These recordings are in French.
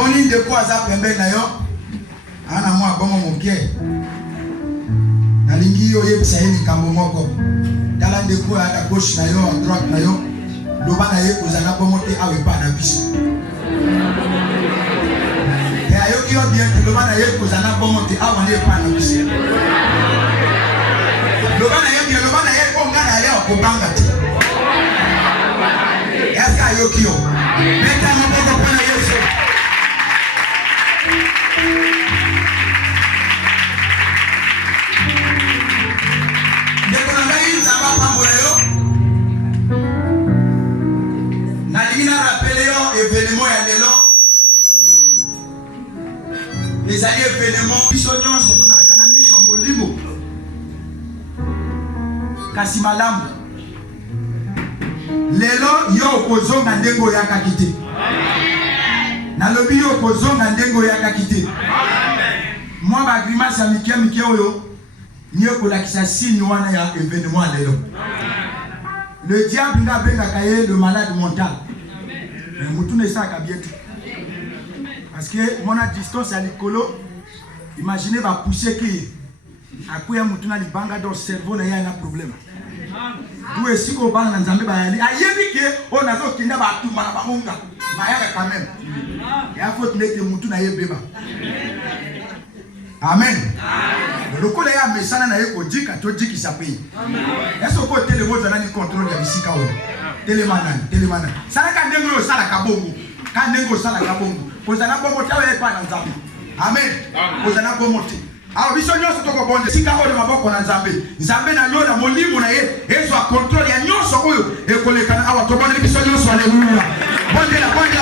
namoni ndeko aza pembeni na yo ana mwa bongo moke nalingi oyebisa ye likambo moko tala ndeko ata gauche na yo à droite na yo loba na ye kozala bongo te awe pa na biso e ayoki yo bien te loba na ye kozala bongo te awa nde pa na biso loba na ye bien loba na ye konga na ye akobanga te eske ayoki yo meta maboko mpona yesu ndeko na ngai nzambe apambola yo nalingi narapele yo evenema ya lelo ezali evenema biso nyonso tozalaka na miso ya molimo kasi malamu lelo yo okozonga ndenge oyakaki te nalobi yo okozonga ndenge oyakaki te mwa bagrimase ya mike mike oyo ni ekolakisa signe wana ya événement ya lelo le diable nga abengaka ye le malade mental mutu na esalaka bien te parce que mona distance ya likolo imagine bapousse ki akuya mutu na libanga do cerveau na ye na problème tout esiko obanga na nzambe bayali ayebi ke oyo nazokenda batuma na bamonga mayaka quand même ya faute ndeke mutu na ye beba amen lokola ya mesana na ye kodika todikisa pe eso ko tele moto na ni contrôle ya bisika oyo telemana salaka ndenge oyo salaka bongo ka ndenge oyo salaka bongo kozana bongo tawe pa na nzambe amen kozana bongo te aho biso nyonso tokobonde sika oyo maboko na nzambe nzambe na yo na molimo na ye ezo a contrôle ya nyonso oyo ekolekana awa tobonde biso nyonso haleluya bonde la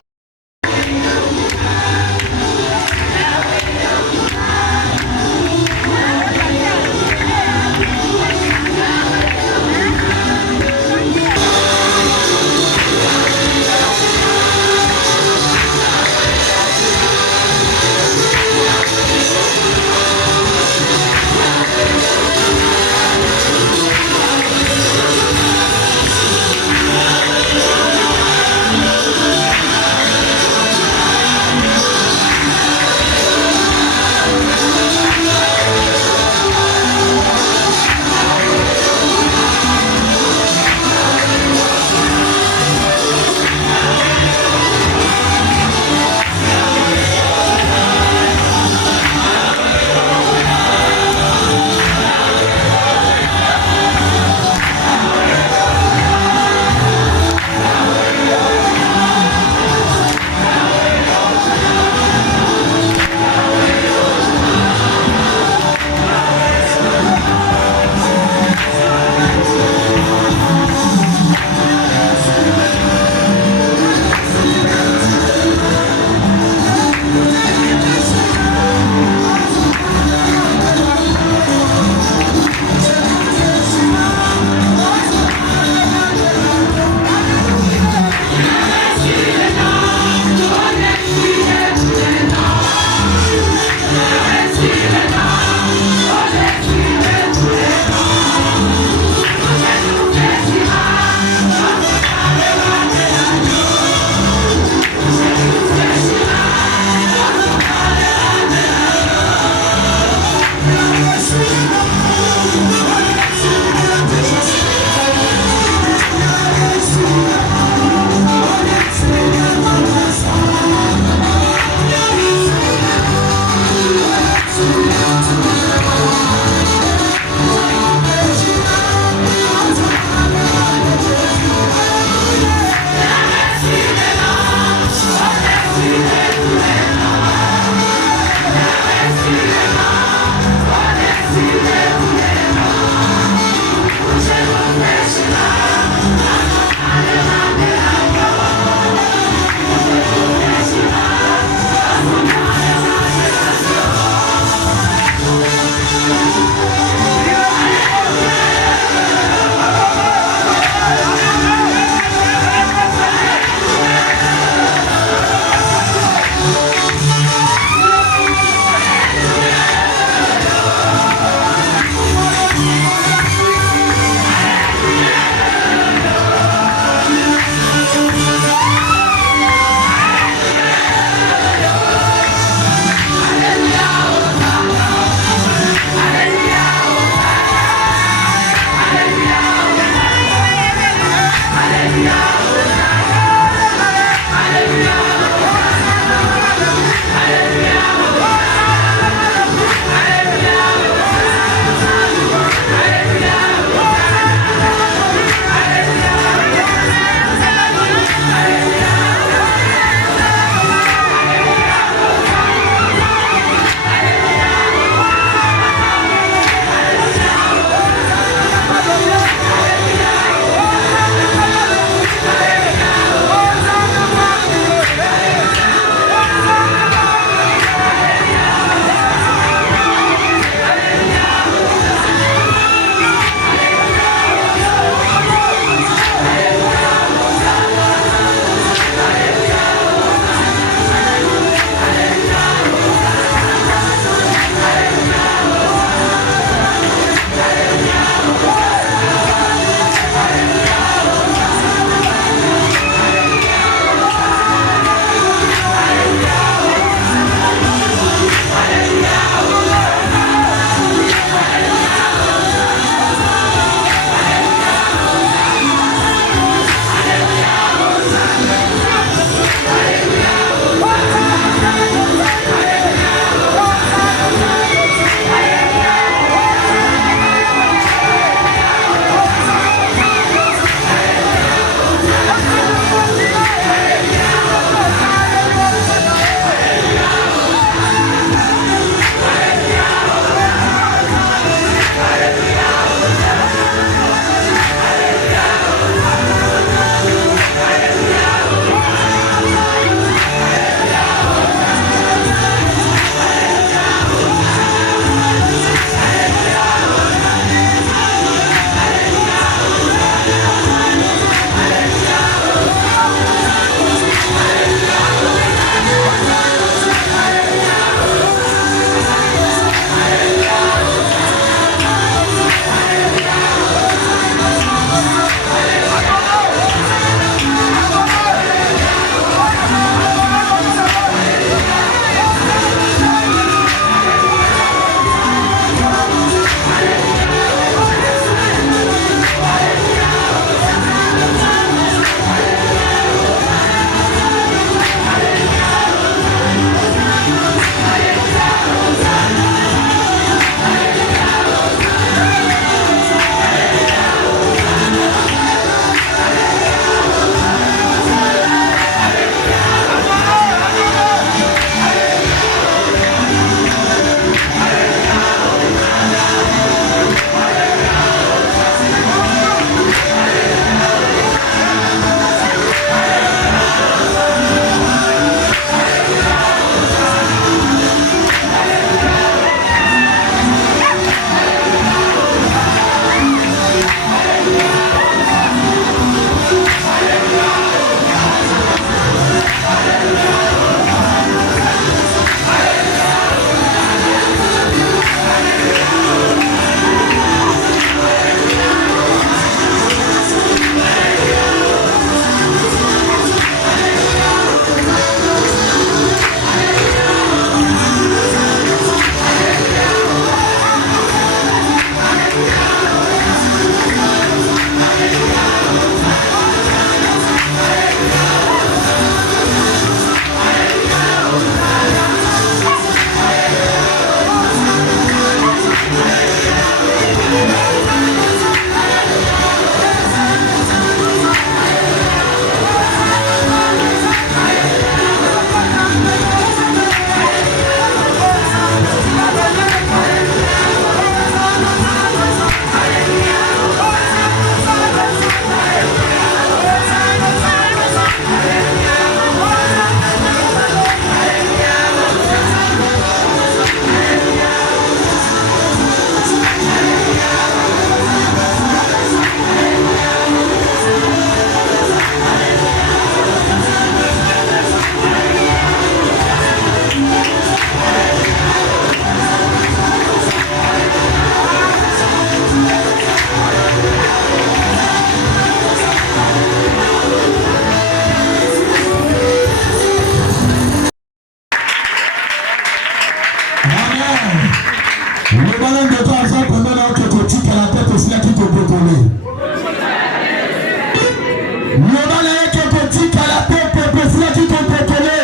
Yobala yake kotika la pepe pesila kiko pekele.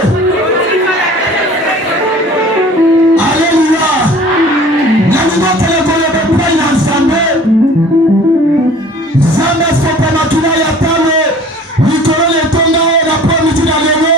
Alléluia. Nani bote le goye bepwa ina nsambe. Zambe sopa makina ya talo. Nikolo le tonga o na po mitina lego.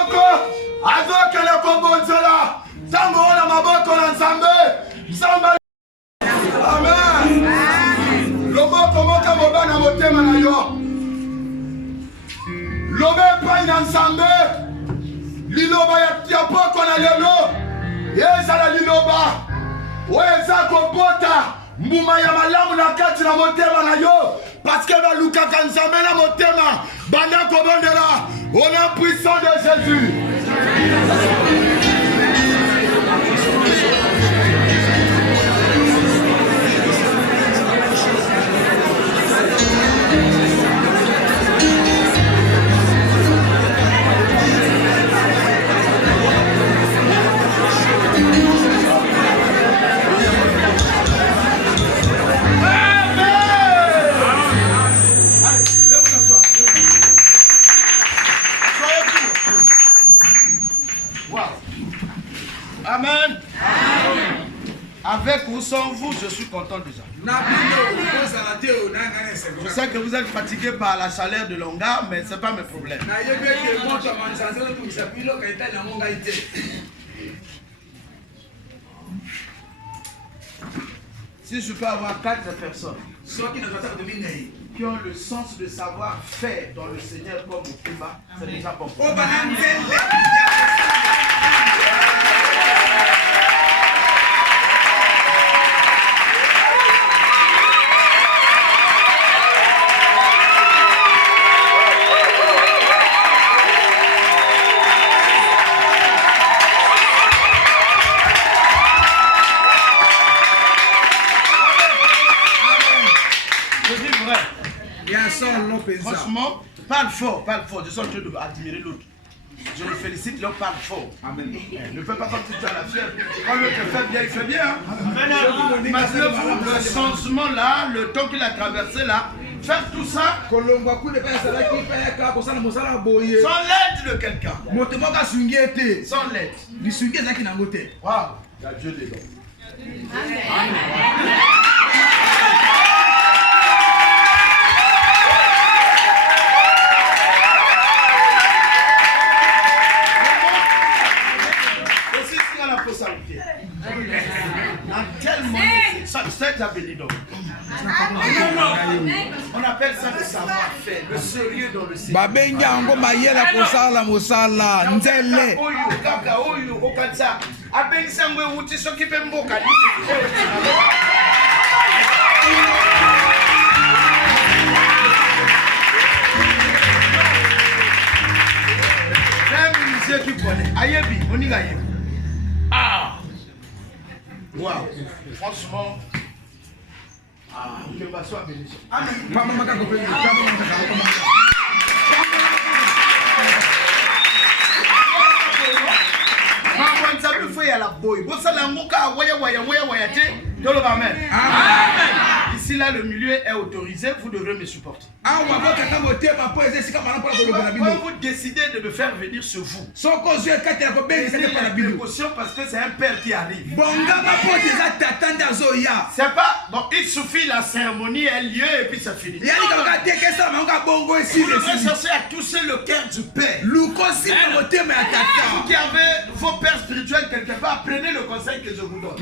moko azokele kobonzela ntango wana maboko na nzambe amen loboko moko boba na motema na yo lobe epai na nzambe liloba ya poko na lelo ezala liloba oyo eza kobota mbuma ya malamu na kati na motema na yo parce que balukaka nzambe na motema banda kobondela au nom puissant de Jésus. Amen. Avec ou sans vous, je suis content déjà. Je sais que vous êtes fatigué par la chaleur de Longa, mais ce n'est pas mes problèmes. Si je peux avoir 4 personnes qui ont le sens de savoir faire dans le Seigneur comme au Cuba, c'est déjà bon. Franchement, parle fort, je suis en train d'admirer l'autre. Je le félicite, l'homme parle fort. Amen. Ne fais pas comme si tu as la fièvre. Quand l'autre fait bien, il fait bien. Hein? Imaginez-vous le changement là, le temps qu'il a traversé là, faire tout ça sans l'aide de quelqu'un. Sans l'aide. Wow. Il y a Dieu dedans. Amen. On appelle ça le savoir-faire, le sérieux dans le Seigneur. Wow, franchement, que ma soit béni. Amen. Ici là le milieu est autorisé, vous devrez me supporter. Quand vous décidez de me faire venir sur vous, c'est parce que c'est un père qui arrive. C'est pas bon, il suffit la cérémonie a lieu et puis ça finit. Vous devrez chercher à toucher le cœur du père. Vous qui avez vos pères spirituels quelque part, prenez le conseil que je vous donne.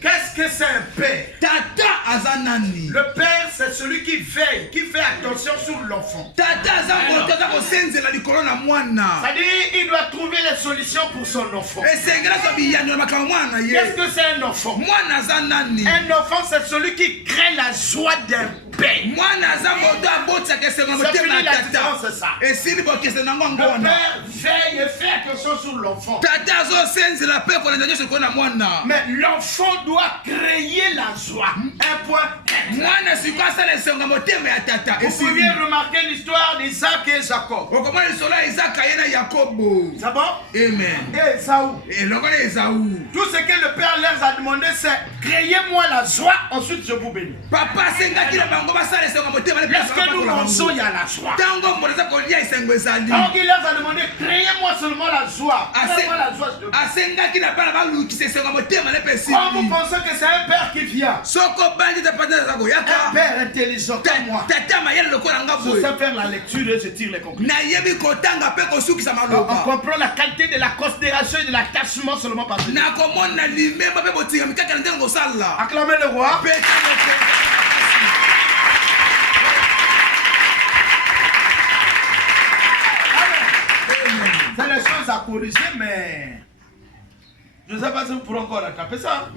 Qu'est-ce que c'est un père? Le père, c'est celui qui veille, qui fait attention sur l'enfant. C'est-à-dire, il doit trouver les solutions pour son enfant. Qu'est-ce que c'est un enfant? Un enfant, c'est celui qui crée la joie d'un père. C'est fini la différence, c'est ça. Le père veille et fait attention sur l'enfant. Mais l'enfant doit créer la joie. Un point. Vous pouviez remarquer l'histoire d'Isaac et Jacob. C'est bon? Amen. Et Esaü. Tout ce que le père leur a demandé, c'est créez-moi la joie, ensuite je vous bénis. Est-ce que nous mangeons, il y a la joie? Donc il leur a demandé, créez-moi seulement la joie. Créez-moi la joie. Quand vous pensez que c'est un père qui vient, un père intelligent comme moi, je sais faire la lecture et je tire les conclusions. On comprend la qualité de la considération et de l'attachement seulement par Dieu. Acclamez le roi. C'est les choses à corriger, mais je ne sais pas si vous pourrez encore rattraper ça.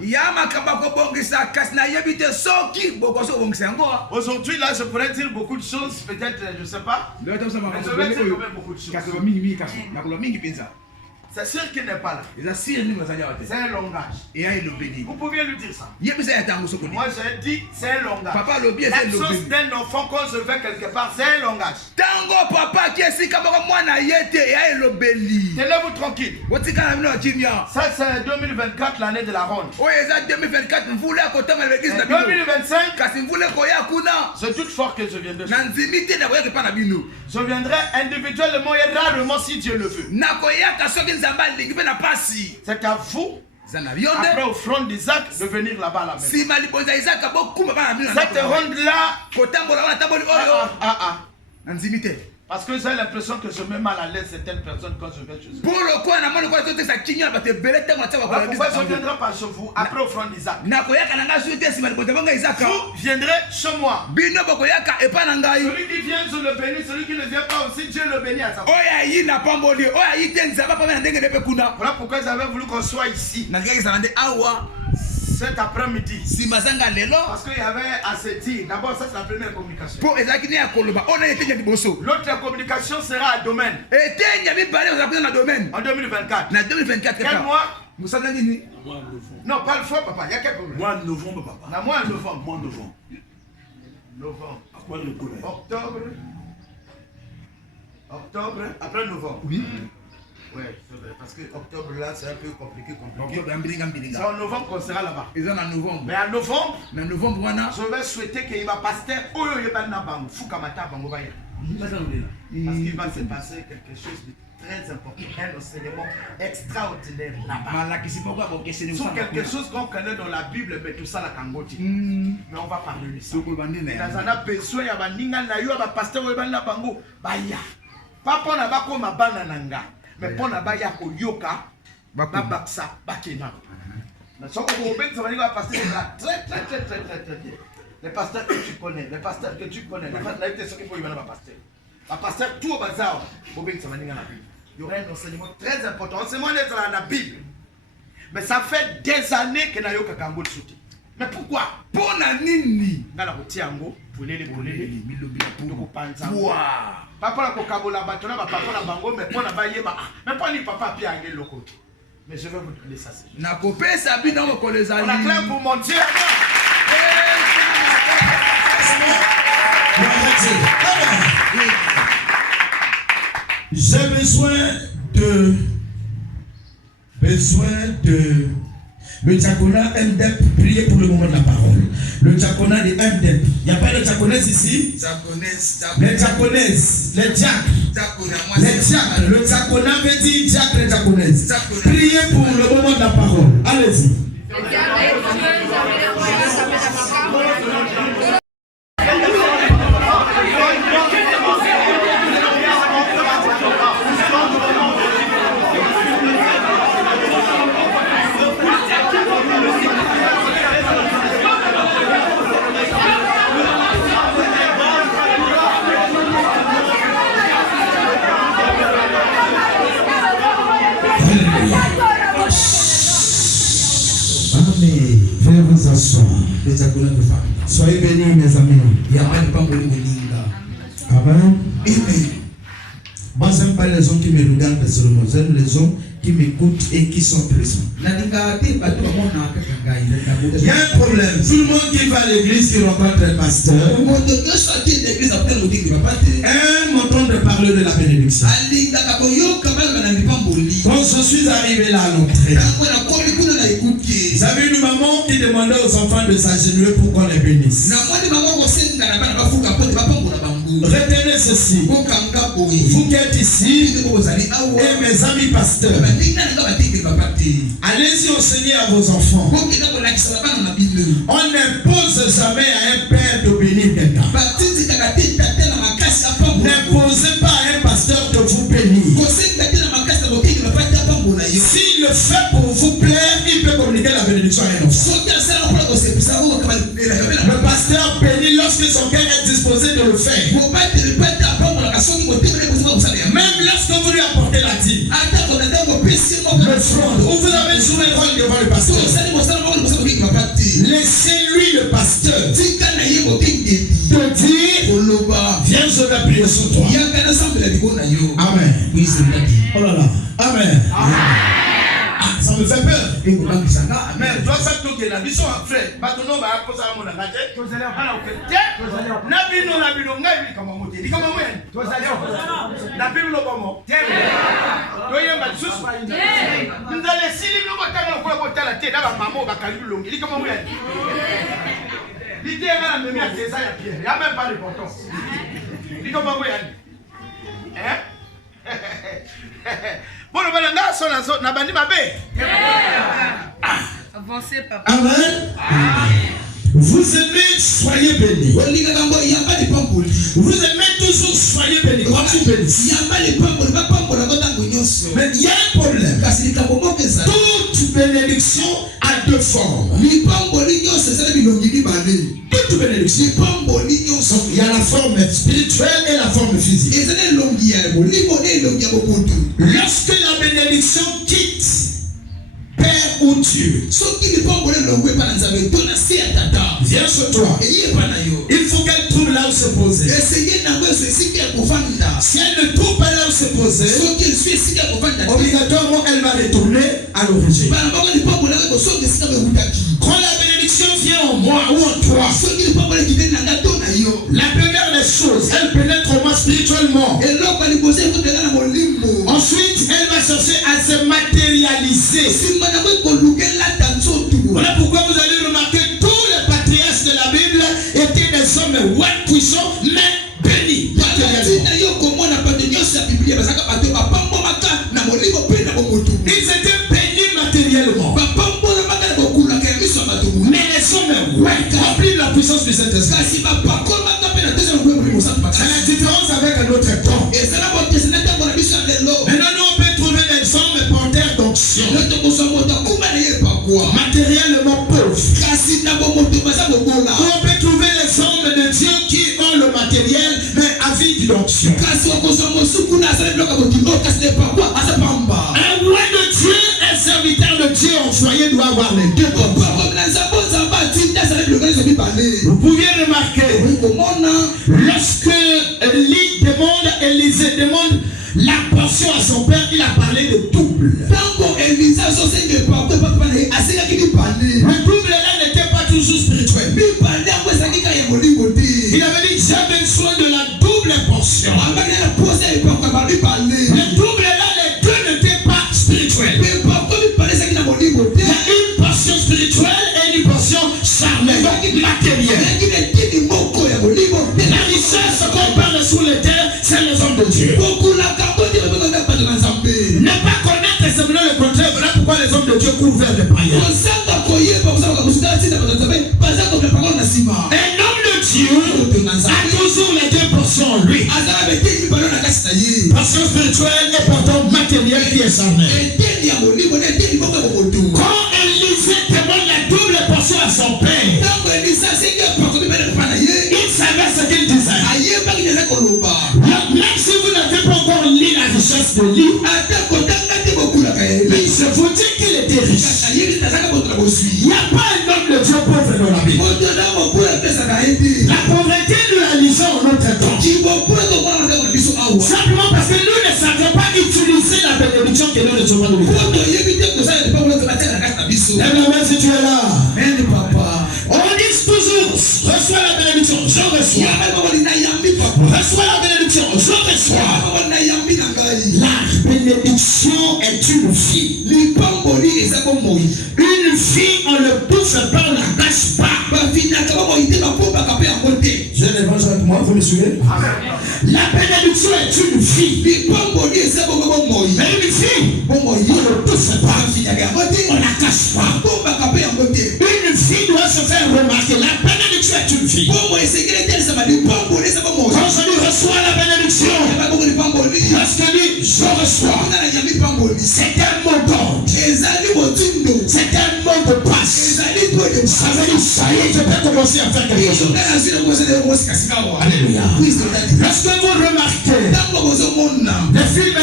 Aujourd'hui, là, je pourrais dire beaucoup de choses, peut-être, je ne sais pas. Mais je vais dire quand même beaucoup de choses. C'est sûr qu'il n'est pas là. C'est un langage. Vous pouviez lui dire ça. Moi j'ai dit c'est un langage. La chose d'un enfant qu'on se fait quelque part, c'est un langage. Tenez-vous tranquille. Ça c'est 2024, l'année de la ronde. 2025, c'est tout fort que je viendrai. Je viendrai individuellement et rarement si Dieu le veut. C'est à vous, après au front d'Isaac, de venir là-bas la même. Cette ronde-là, parce que j'ai l'impression que je mets mal à l'aise certaines personnes quand je vais chez eux. Pourquoi je viendrai pas chez vous après au front d'Isaac? Vous viendrez chez moi. Celui qui vient, je le bénis. Celui qui ne vient pas aussi, Dieu le bénit à sa fois. Voilà pourquoi j'avais voulu qu'on soit ici cet après-midi. Parce qu'il y avait à se dire. D'abord, ça c'est la première communication. L'autre communication sera à domaine. En 2024. Quel mois? Non, pas le fois, papa. Il y a quel problème? Mois de novembre, papa. Mois de novembre. Mois de novembre. Octobre. Octobre. Après novembre. Oui. Oui, c'est vrai. Parce que octobre là, c'est un peu compliqué. C'est en novembre qu'on sera là-bas. Mais en novembre, je vais souhaiter qu'il va passer parce qu'il va se passer quelque chose de très important, un enseignement extraordinaire là-bas. Sur quelque chose qu'on connaît dans la Bible, mais tout ça la Kangoti. Mais on va parler de ça. Dans un besoin, il y a un pasteur qui va bango. Baya. Pas pour la bako ma banananga, mais pour la baya ko yoka, babaksa, bakena. Mais ce qu'on va faire, ça va dire pasteur très bien. Les pasteurs que tu connais, les pasteurs que tu connais, les pasteurs qui font le pasteur. Le pasteur tout au bazar, il y aura un enseignement très important. L'enseignement est dans la Bible. Mais ça fait des années que n'a yoka kango sauté. Mais pourquoi? Pour nani? Dans la route yango, pour les papa la kokabola batona papa la bango mais pour na ba yeba mais pas ni papa pi angé loko. Mais je vais vous donner ça. Na kopé sabi na ko les amis. On acclame pour mon Dieu. J'ai besoin de le diaconat MDEP, priez pour le moment de la parole. Le diaconat de MDEP. Il n'y a pas de diaconesse ici? Les diaconesses, les diacres. Les diacres. Le diaconat veut dire diacre et diaconesse. Priez pour le moment de la parole. Allez-y. Soyez bénis, mes amis. Amen. Moi, je n'aime pas les gens qui me regardent seulement. J'aime les gens qui m'écoutent et qui sont présents. Il y a un problème. Tout le monde qui va à l'église qui rencontre un pasteur. Un m'entend de parler de la bénédiction. Quand je suis arrivé là à l'entrée, j'avais une maman qui demandait aux enfants de s'agenouiller pour qu'on les bénisse. ceci. Vous qui êtes ici, et mes amis pasteurs, allez-y enseigner à vos enfants. On n'impose jamais à un père de bénir quelqu'un. N'imposez pas à un pasteur de vous bénir. S'il le fait pour vous plaire, il peut communiquer la bénédiction à un enfant. Le pasteur bénit lorsque son cœur est disposé de le faire. Même lorsque vous lui apportez la dîme, le front, où vous avez joué un rôle devant le pasteur, laissez-lui le pasteur te dire, viens, je vais prier sur toi. Amen. Oh là là. Amen. Ça me fait peur. Mais toi, ça te dit, la mission en fait. Maintenant, on va apposer à mon agate. Tu vas aller à la Nabino, comment on dit? Comment on dit? Tu vas aller à Nabino, comment? Tu vas aller à nous allons si nous avons la tête, là, maman va calmer l'ongle. Il dit comment on dit? L'idée est là, même à César et Pierre. Il n'y a même pas d'importance. Il dit comment on dit? Bon, le balanga son na bandi mabe. Avancez, papa. Amen. Vous aimez, soyez bénis. Vous aimez toujours, soyez bénis. Quand tu bénis. Mais il y a un problème. Toute bénédiction a deux formes. Toute bénédiction. Il y a la forme spirituelle et la forme physique. Lorsque la bénédiction quitte Père ou Dieu, viens sur toi. Il faut qu'elle trouve là où se poser. Si elle ne trouve pas là où se poser, obligatoirement elle va retourner à l'origine. Quand la bénédiction vient en moi ou en toi, la première des choses, elle pénètre en moi spirituellement. Ensuite, elle va chercher à se matérialiser. Voilà pourquoi vous allez remarquer tous les patriarches de la Bible étaient des hommes puissants, mais bénis. Ils étaient bénis matériellement. Mais les hommes remplis de la puissance du Saint-Esprit. C'est la différence avec un autre temps. Maintenant, nous on peut trouver des hommes porteurs d'onction, matériellement pauvres. On peut trouver les hommes de Dieu qui ont le matériel, mais avides d'onction. Un roi de Dieu, un serviteur de Dieu envoyé doit avoir les deux. Vous pouviez remarquer, lorsque Élisée demande la portion à son père, il a parlé de double. Le double là n'était pas toujours spirituel. Il avait dit, j'ai besoin de la double portion. Le double là, les deux n'étaient pas spirituels. Il y a une portion spirituelle et une portion charnelle, matérielle. La richesse qu'on parle sur les terres, c'est les hommes de Dieu. Ne pas connaître et sembler le contraire, voilà pourquoi les hommes de Dieu couvrent les païens. Un homme de Dieu a toujours les deux portions en lui. Portion spirituelle et portion matérielle qui est charnelle. Quand Élisée demande la double portion à son père, il savait ce qu'il disait. Même si vous n'avez pas encore lu la richesse de lui, je vous dis qu'il était riche. Il n'y a pas un homme de Dieu pauvre dans la Bible. La pauvreté, nous la lisons en notre temps. Simplement parce que nous ne savons pas utiliser la bénédiction que nous recevons de Dieu. Lève la main si tu es là. On dit toujours, reçois la bénédiction, je reçois. Reçois la bénédiction, je reçois. La bénédiction est une vie. Une vie, on ne bouffe pas, on ne la cache pas. Je l'évangile avec moi, vous me suivez? La bénédiction est une fille. Mais une fille, on ne touche pas. On la cache pas. Une fille doit se faire remarquer. La bénédiction est une fille. Quand je lui reçois la bénédiction, lorsque lui, je reçois, c'est un mot d'ordre. C'est un mot de passe. Ça veut dire, ça y est, je peux commencer à faire quelque chose. Alléluia. Lorsque vous remarquez le film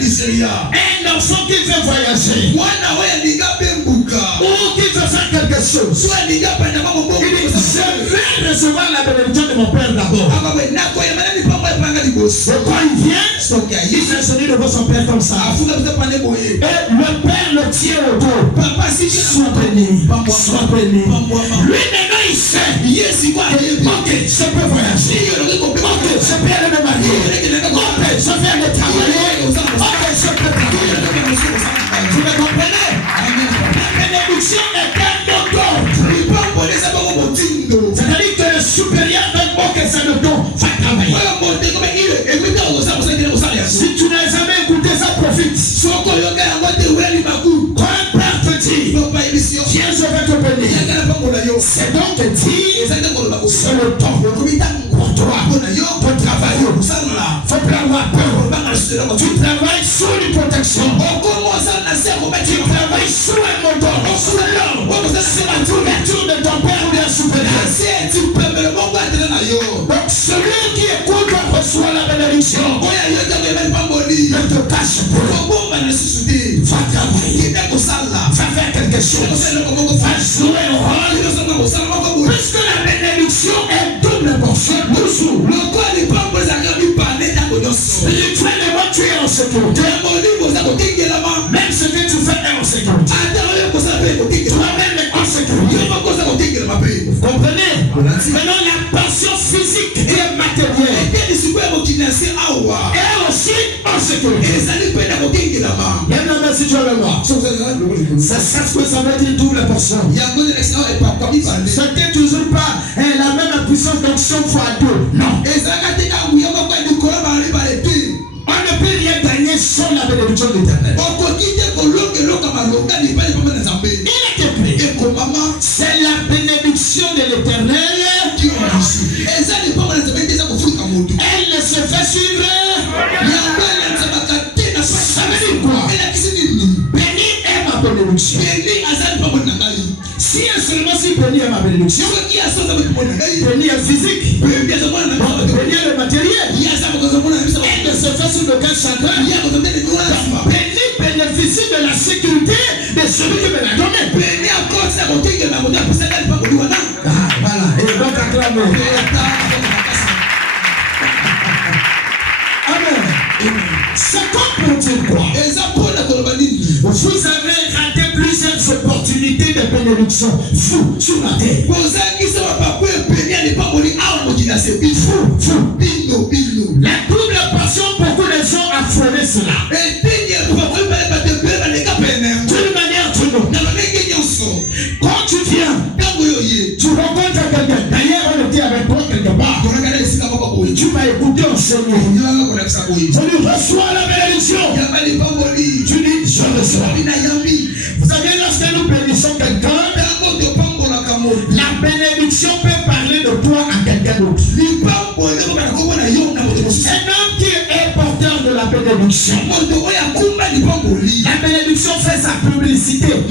nigérian, un enfant qui veut voyager ou qui veut faire quelque chose, il dit, je vais recevoir la bénédiction de mon père d'abord. Et quand il vient, il fait sonner devant son père comme ça. Et le père le tient au dos. Sois béni, sois béni. Lui maintenant il sait. Ok, je peux voyager. Ok, je peux aller me marier. Ok, je vais aller travailler. Ok, je peux travailler. Vous me comprenez? La bénédiction est un mot d'ordre. C'est-à-dire que le supérieur d'un mot que ça ne donne va travailler. Si tu n'as jamais écouté ça, profite. Quand un père te dit, viens, je vais te bénir, c'est donc dire, c'est le temps pour toi, pour travailler. Faut pas avoir peur. Tu travailles sous une protection. Tu travailles sous un moteur. C'est la ouverture de ton père ou d'un supérieur. Donc celui qui écoute reçoit la bénédiction. Ne te cache pas. Va travailler. Va faire quelque chose. Va jouer un rôle. Puisque la bénédiction est double portion. Spirituellement, tu es en sécurité. Même ce que tu fais est en sécurité. Toi-même est en sécurité. Vous comprenez? Maintenant, la passion physique et matérielle est aussi en sécurité. Maintenant, si tu as le voir, ça veut dire double portion. C'était toujours pas la même puissance d'action fois deux. Non. On ne peut rien gagner sans la bénédiction de l'Éternel. Il était pris. C'est la bénédiction de l'Éternel qui enrichit. Elle ne se fait suivre. Ça veut dire quoi? Béni est ma bénédiction. Si seulement si béni est ma bénédiction, béni est physique, béni est le matériel. Elle ne se fait sur le cas chagrin. Béni bénéficie de la sécurité de celui qui me l'a donné. Ah, voilà. Et donc acclamez. Amen. C'est comme pour dire quoi? Vous avez raté plusieurs opportunités de bénédiction. Vous, sur la terre. La double passion, beaucoup de gens a frôlé cela. D'une manière ou d'une autre. Quand tu viens, tu rencontres quelqu'un. D'ailleurs, on était avec toi quelque part. Tu m'as écouté enseigner. Tu lui reçois la bénédiction. Tu dis, je reçois. Vous savez, lorsque nous bénissons quelqu'un, la bénédiction peut parler de toi à quelqu'un d'autre. Un homme qui est porteur de la bénédiction, la bénédiction fait sa publicité. Un homme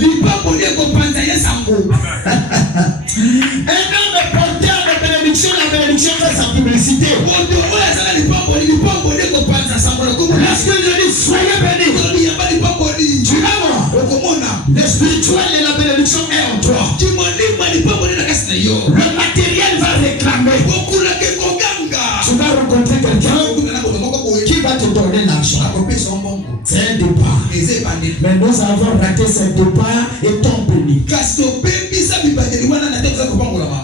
est porteur de bénédiction, la bénédiction fait sa publicité. Lorsque je dis soyez bénis, tu vas voir. Le spirituel et la bénédiction est en toi. Le matériel va réclamer. Tu vas rencontrer quelqu'un qui va te donner l'argent. C'est un départ. Mais nous avons raté ce départ et ton béni.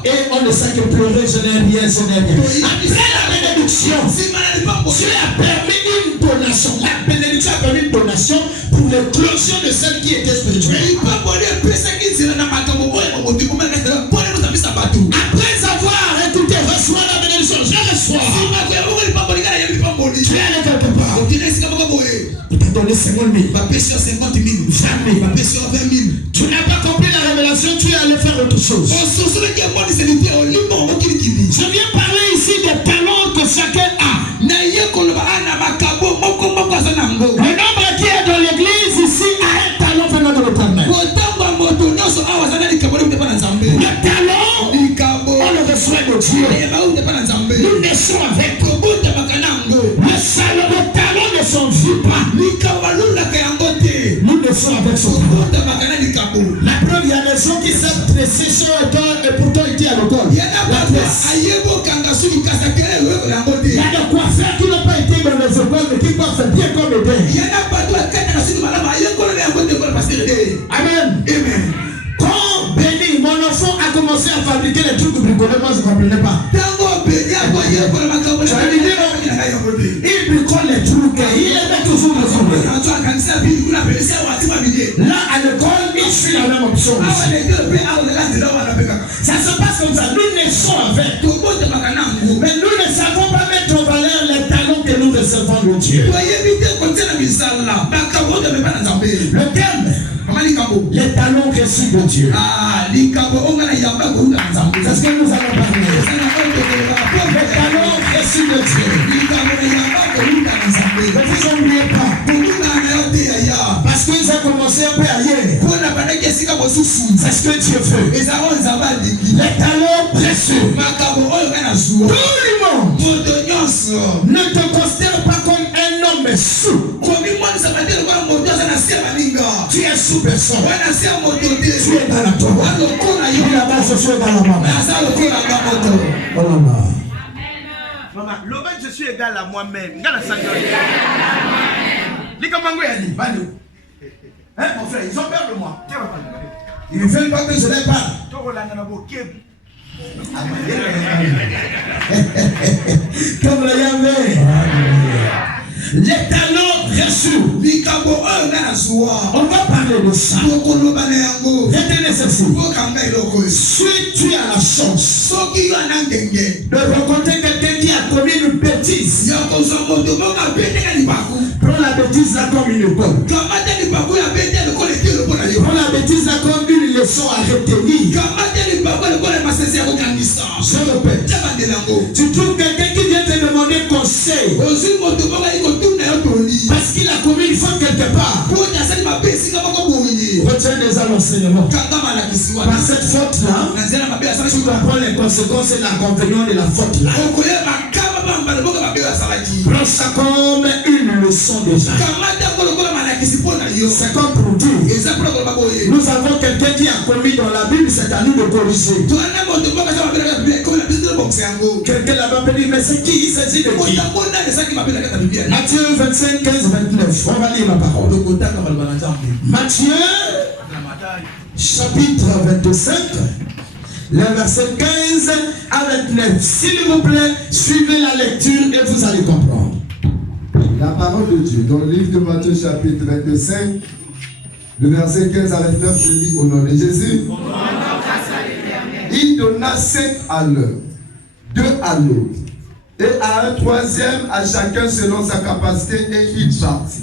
Et on ne sait que pleurer, je n'ai rien, je n'ai rien. Après la bénédiction, tu as permis une donation. La bénédiction a permis une donation pour l'éclosion de celle qui était spirituelle. Après avoir écouté, reçois la Il t'a donné 50 000. Va payer sur 50 000. Jamais. Va payer sur 20 000. Tu n'as pas compris la révélation, tu es allé faire autre chose. Je viens parler ici des talents que chacun a. Le nombre qui est dans l'église ici a un talent venant de l'Éternel. Le talent, on le reçoit de Dieu. Nous naissons avec. Le talent ne s'en vit pas. Nous naissons avec son talent. La preuve, il y a des gens qui savent tresser sur l'école et pourtant ils étaient à l'école. Il y a des coiffeurs qui n'ont pas été dans les écoles mais qui coiffent bien comme les dents. Amen. Quand Béni, mon enfant, a commencé à fabriquer les trucs de bricolage, moi je ne comprenais pas. Il bricole les trucs, il les met toujours dans son bras. Là, à l'école, il suit la même option. Ça se passe comme ça. Nous naissons avec. Mais nous ne savons pas mettre en valeur les talents que nous recevons de Dieu. Le terme, les talents reçus de Dieu. C'est ce que nous allons parler. Les talents reçus de Dieu. Ne vous oubliez pas. Parce qu'ils ont commencé un peu ailleurs. C'est ce que Dieu veut. Les talents précieux. Tout le monde ne te considère pas comme un homme sous. Tu es sous personne. Tu es dans la tombe. Il a pas ce feu dans la main. Maman, l'objet je suis égal à moi-même. Hein, mon frère, ils ont peur de moi. Ils ne veulent pas que je les parle. Comme le Yahvé. Les talents reçus. On va parler de ça. Retenez ceci. Si tu as la chance de rencontrer quelqu'un qui a commis une bêtise, prends la bêtise là comme une école. Prends la bêtise là comme une leçon à retenir. Je répète. Tu trouves quelqu'un qui vient te demander conseil parce qu'il a commis une faute quelque part. Retiens déjà l'enseignement. Par cette faute-là, tu comprends les conséquences et l'inconvénient de la faute-là. Prends ça comme une leçon déjà. C'est comme pour dire. Nous avons quelqu'un qui a commis dans la Bible, c'est à nous de corriger. Quelqu'un là-bas peut dire, mais c'est qui? Il s'agit de qui? Matthieu 25, 15, 29. On va lire la parole. Matthieu, chapitre 25, les versets 15 à 29. S'il vous plaît, suivez la lecture et vous allez comprendre. La parole de Dieu, dans le livre de Matthieu, chapitre 25, le verset 15 à 29, je lis au nom de Jésus. Il donna 5 à l'un, 2 à l'autre, et à un troisième à chacun selon sa capacité, et il partit.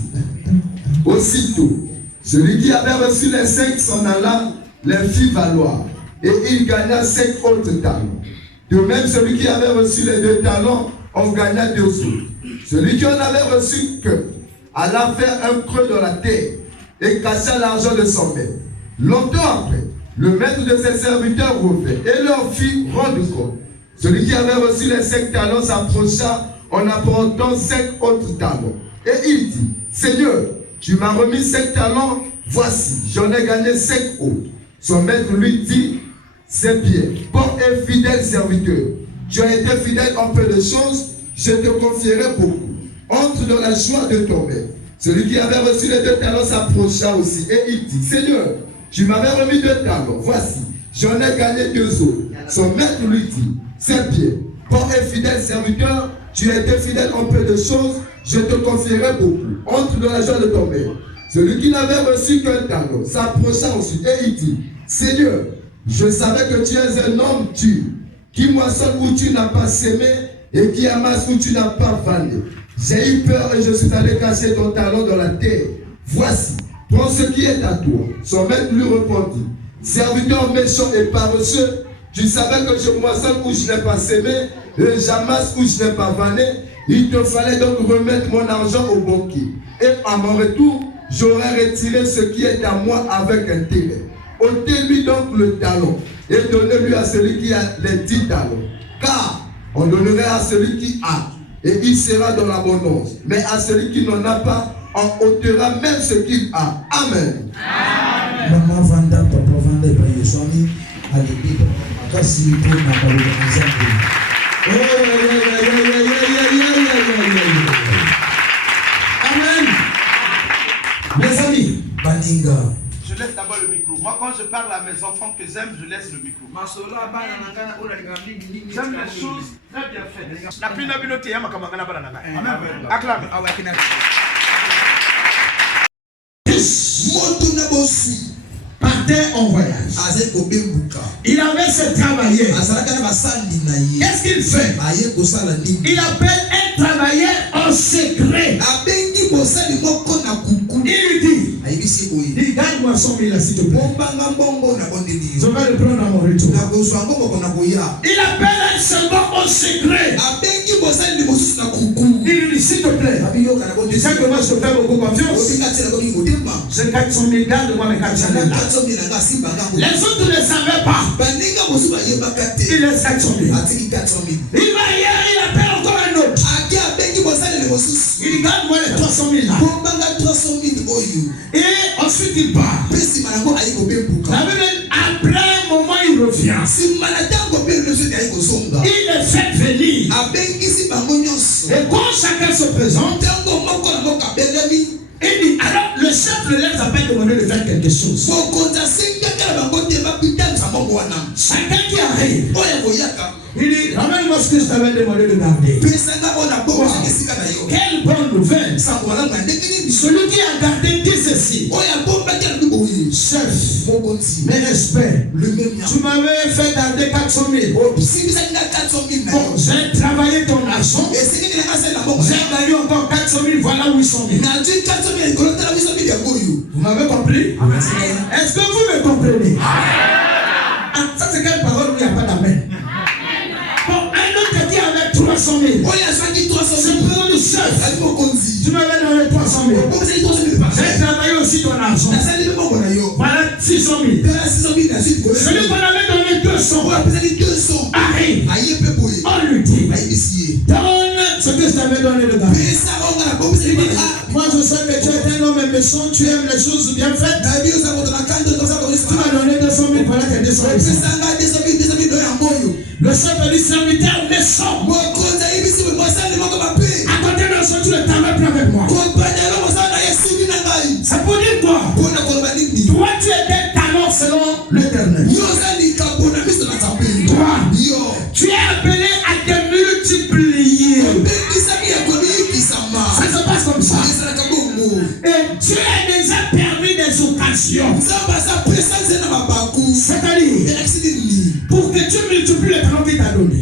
Aussitôt, celui qui avait reçu les 5 s'en alla, les fit valoir, et il gagna 5 autres talents. De même, celui qui avait reçu les 2 talents en gagna 2 autres. Celui qui en avait reçu que alla faire un creux dans la terre et cacha l'argent de son maître. Longtemps après, le maître de ses serviteurs revint et leur fit rendre compte. Celui qui avait reçu les 5 talents s'approcha en apportant 5 autres talents. Et il dit, Seigneur, tu m'as remis 5 talents, voici, j'en ai gagné 5 autres. Son maître lui dit, c'est bien, bon et fidèle serviteur. Tu as été fidèle en peu de choses, je te confierai beaucoup. Entre dans la joie de ton maître. Celui qui avait reçu les 2 talents s'approcha aussi et il dit, Seigneur, tu m'avais remis 2 talents, voici, j'en ai gagné 2 autres. Son maître lui dit, c'est bien, bon et fidèle serviteur, tu as été fidèle en peu de choses, je te confierai beaucoup. Entre dans la joie de ton maître. Celui qui n'avait reçu qu'un talent s'approcha aussi et il dit, Seigneur, je savais que tu es un homme dur, qui moissonne où tu n'as pas sémé et qui amasse où tu n'as pas vanné. J'ai eu peur et je suis allé cacher ton talon dans la terre. Voici, prends ce qui est à toi. Son maître lui répondit, serviteur méchant et paresseux, tu savais que je moissonne où je n'ai pas sémé et j'amasse où je n'ai pas vanné. Il te fallait donc remettre mon argent au banquier. Et à mon retour, j'aurais retiré ce qui est à moi avec intérêt. Ôtez-lui donc le talon et donnez-lui à celui qui a les 10 talons. Car on donnerait à celui qui a et il sera dans l'abondance. Mais à celui qui n'en a pas, on ôtera même ce qu'il a. Amen. Maman Vanda, papa Vanda, et Yeshwami, à l'équipe, à Kassi, pour ma parole. Amen. Mes amis, Baninga. Je laisse d'abord le micro. Moi, quand je parle à mes enfants que j'aime, je laisse le micro. J'aime les choses très bien faites. La plus noble note, acclame. Partait en voyage. Il avait ce travailleur. Qu'est-ce qu'il fait? Il appelle un travailleur en secret. Il lui dit, garde-moi 100 000 s'il te plaît. Je vais le prendre à mon retour. Il appelle un second en secret. Il lui dit, s'il te plaît, tu sais que moi je te fais beaucoup confiance. J'ai 400 000, garde-moi mes 400 000 là. Les autres ne savaient pas. Il laisse 400 000. Il va hier, il appelle encore un autre. Il dit, garde-moi les 300 000 là. Et ensuite il part. Après un moment il revient. Il les fait venir. Et quand chacun se présente, il dit, alors le chef le laisse appelle demander de faire quelque chose. Chacun qui arrive, il dit, ramène-moi ce que je t'avais demandé de garder. Wow. Quelle bonne nouvelle. Celui qui a gardé dit ceci. Chef, mes respects. Tu m'avais fait garder 400 000. Bon, j'ai travaillé ton argent. J'ai gagné encore 400 000. Voilà 800 000. Vous m'avez compris? Est-ce que vous me comprenez? Ah, ça c'est quelle parole où il n'y a pas d'amen? Bon, un autre qui avait 300 000. C'est pour le chef. Tu m'avais donné 300 000. J'ai travaillé aussi ton argent. Voilà 600 000. Celui qu'on avait donné 200. Arrive. On lui dit, donne ce que je t'avais donné de garder. Moi je sais que tu es un homme méchant, tu aimes les choses bien faites. Tu m'as donné 200 000, voilà tes 200 000. Le chef a dit, serviteur méchant. À côté de ça, tu ne t'avais plus avec moi. Ça peut dire quoi? Toi, tu étais talent selon l'Éternel. Toi, tu es appelé à te multiplier. Ça se passe comme ça. Et Dieu a déjà permis des occasions. C'est-à-dire, pour que tu multiplies les talents qu'il t'a donné.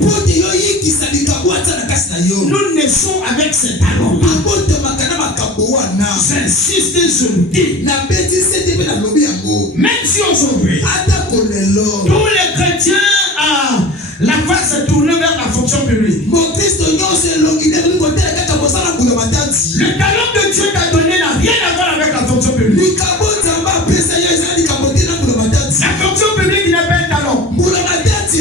Nous naissons avec ces talents. J'insiste et je le dis. Même si aujourd'hui, tous les chrétiens, la face est tournée vers la fonction publique. Le talent que Dieu t'a donné n'a rien à voir avec la fonction publique. La fonction publique n'est pas un talent. Si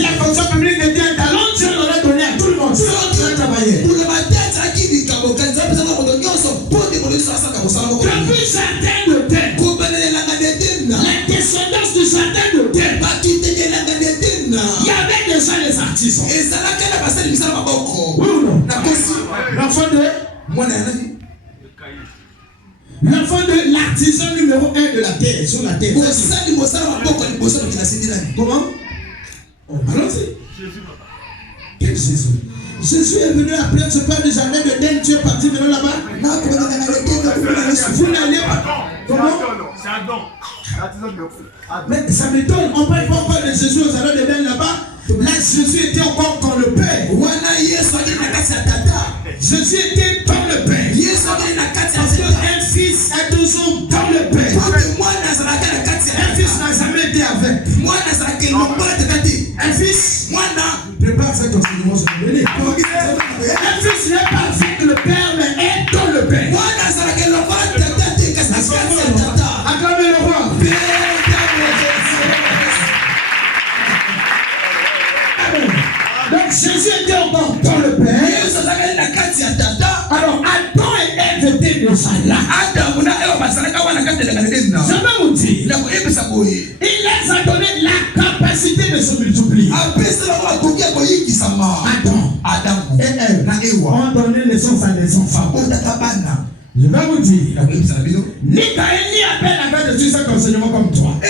la fonction publique était un talent, Dieu l'aurait donné à tout le monde. Tu vas travailler. Depuis jardin de terre, la descendance du jardin de terre, il y avait déjà les artisans. Oui ou non? L'enfant de l'artisan numéro 1 de la terre, sur la terre. Comment? Allons-y. Quel Jésus? Jésus est venu après ce père du jardin de Den, tu es parti venir là-bas. Vous n'allez pas. Comment? C'est Adam. Mais ça m'étonne, on parle pas encore de Jésus au jardin de Den là-bas. Là, Jésus était encore quand le Père. Jésus était dans le Père. Parce qu'un fils est toujours dans le Père. Un fils n'a jamais été avec. Un fils, prépare cet enseignement sur le béni. Un fils n'est pas avec le Père, mais est dans le Père. Acclamez le roi. Donc Jésus était encore dans le Père. Alors Adam et Ève étaient déjà là. Je vais vous dire, il les a donné la capacité de se multiplier. Adam et Ève ont donné naissance à des enfants. Je vais vous dire, ni Caïn ni Abel avaient reçu cet enseignement comme toi. Il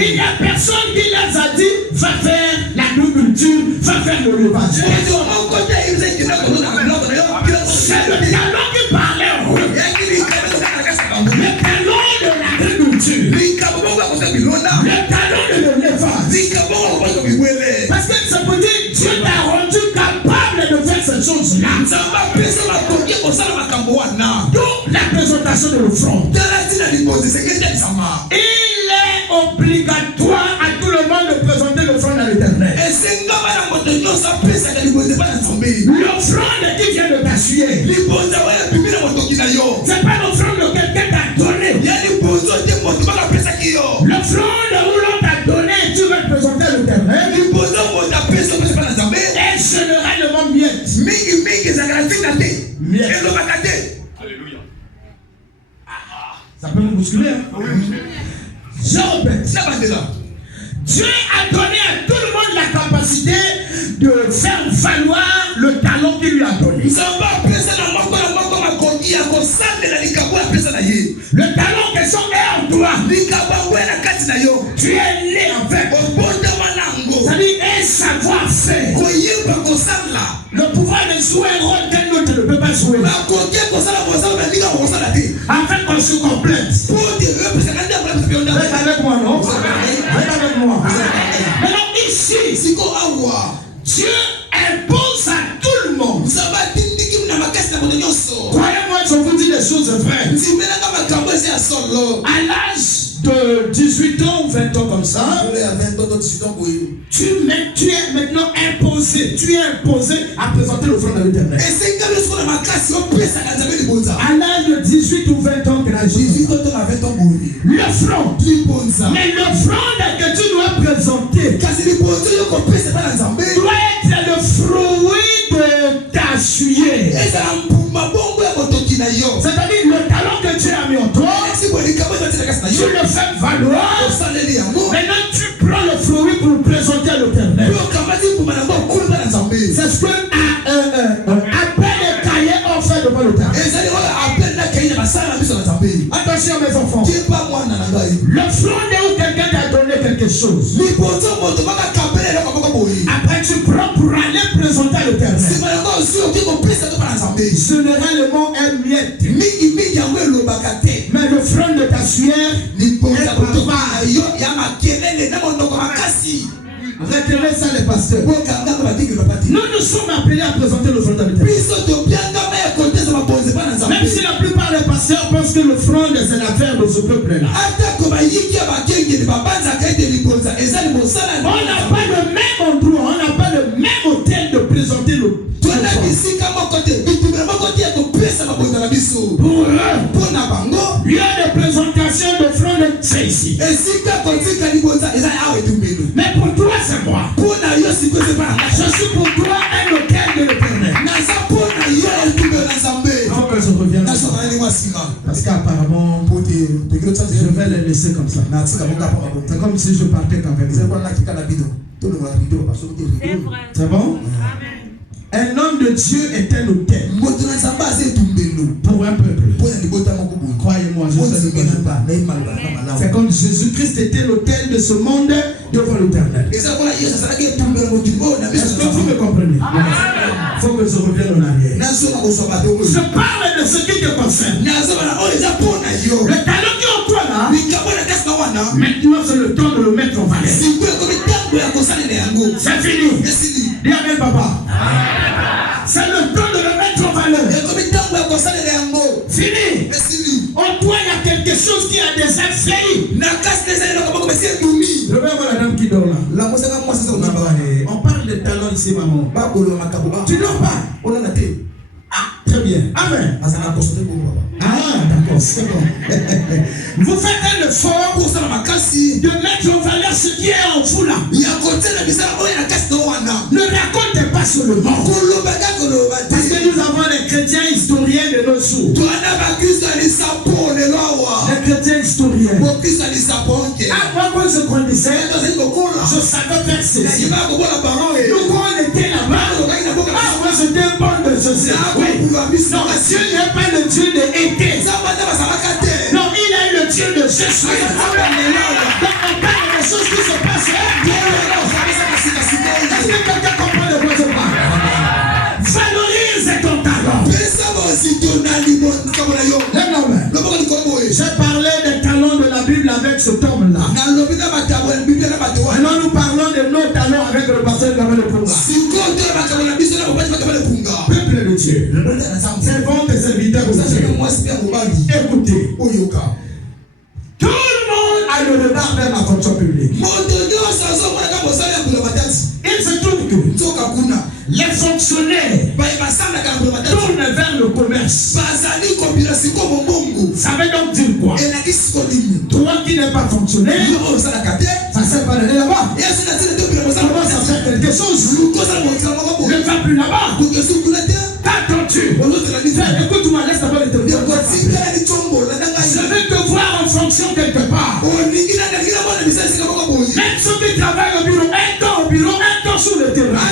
n'y a personne qui les a dit, va faire l'agriculture, va faire le levage. C'est le talent qui parlait en eux. Le talent de l'agriculture. Le talent de l'élevage. Parce que ça peut dire, Dieu t'a rendu capable de faire ces choses-là. Donc la présentation de l'offrande. Il est obligatoire à tout le monde de présenter l'offrande à l'Éternel. L'offrande qui vient de t'assurer. C'est pas l'offrande que quelqu'un t'a donné. L'offrande où l'on t'a donné, tu vas le présenter à l'Éternel. Et généralement miette. Alléluia. Ça peut nous bousculer. Hein? Je répète. Dieu a donné à tout le monde la capacité de faire valoir le talent qu'il lui a donné. Le talent en question est en toi. Tu es né avec. C'est-à-dire un savoir-faire. Le pouvoir de jouer un rôle qu'un autre ne peut pas jouer. Afin qu'on se complète. Reste avec moi, non? Reste avec moi. Maintenant ici, Dieu impose à tout le monde. Croyez-moi, je vous dis des choses vraies. À l'âge de 18 ans ou 20 ans comme ça, tu es maintenant imposé. Tu es imposé à présenter l'offrande à l'Éternel. À l'âge de 18 ou 20 ans, l'offrande. Mais l'offrande que tu dois présenter doit être le fruit de ta suie. C'est-à-dire le talent que tu as mis en toi, tu le fais valoir. Maintenant tu prends le fruit pour le présenter à l'Éternel. C'est ce que Abel et Caïn ont fait devant l'Éternel. Attention mes enfants. L'offrande où quelqu'un t'a donné quelque chose. Après tu prends pour aller présenter à l'Éternel. Généralement un miette. Mais l'offrande de ta sueur retenez ça les pasteurs. Nous sommes appelés à présenter l'offrande à l'Éternel. Même si la plupart des pasteurs pensent que l'offrande c'est l'affaire de ce peuple-là. On n'a pas le même endroit, on n'a pas le même hôtel de présenter l'offrande. Pour eux, lieu de présentation d'offrande, c'est ici. Mais pour toi, c'est moi. Je suis pour toi un hôtel de l'Éternel. Il faut que je revienne. Parce qu'apparemment, je vais les laisser comme ça. C'est comme si je partais quand même. C'est bon? Un homme de Dieu est un hôtel pour un peuple. Croyez-moi, je sais pas. C'est comme Jésus-Christ était l'hôtel de ce monde devant l'Éternel. Est-ce que vous me comprenez? Il faut que je revienne en arrière. Je parle de ce qui te concerne. Le talent qui est en toi là, maintenant c'est le temps de le mettre en valeur. C'est fini. Dis amen, papa. C'est le temps de le mettre en valeur. Fini. En toi, il y a quelque chose qui a déjà failli. Je vais voir la dame qui dort là. On parle de talent ici, maman. Tu dors pas. Ah, très bien. Amen. Ah, d'accord, c'est bon. Vous faites un effort de mettre en valeur ce qui est en vous là. Ne racontez pas seulement. Parce que nous avons les chrétiens historiens de nos jours. Les chrétiens historiens. Ah, moi, quand je grandissais, je savais faire ceci. Nous, quand on était là-bas, moi, j'étais un bon de ceci. Oui. Non, Dieu n'est pas le Dieu de été. Non, il est le Dieu de Jésus. Donc, on parle des choses qui se passent. Est-ce que quelqu'un comprend de quoi je parle? Valorise ton talent. J'ai parlé des talents de la Bible avec cet homme-là. Maintenant, nous parlons de nos talents avec le pasteur Gabriel Punga. Peuple de Dieu, servons tes serviteurs aux écoutez, tout le monde a le regard vers la fonction publique. Il se trouve que les fonctionnaires tournent vers le commerce. Ça veut donc dire quoi? Toi qui n'es pas fonctionnaire, ça ne sert pas d'aller là-bas. Commence à faire quelque chose. Ne va plus là-bas. Qu'attends-tu? Écoute-moi, laisse la parole de Dieu. Je vais te voir en fonction quelque part. Même ceux qui travaillent au bureau, un temps au bureau, un temps sur le terrain.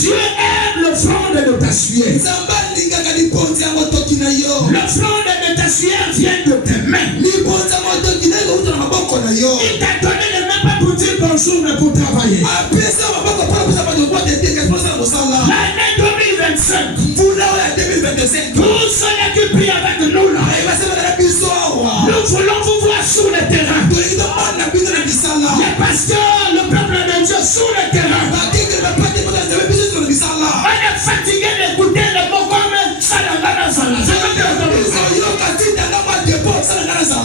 Dieu aime le front de nos tassiers. Le front de nos tassiers vient de tes mains. Il t'a donné les mains pas pour dire bonjour, mais pour travailler. L'année 2025, vous ceux qui prient avec nous là, nous voulons vous voir sur le terrain. Les pasteurs, le peuple de Dieu sur le terrain. On est fatigué d'écouter les mots comme Salangana Sala.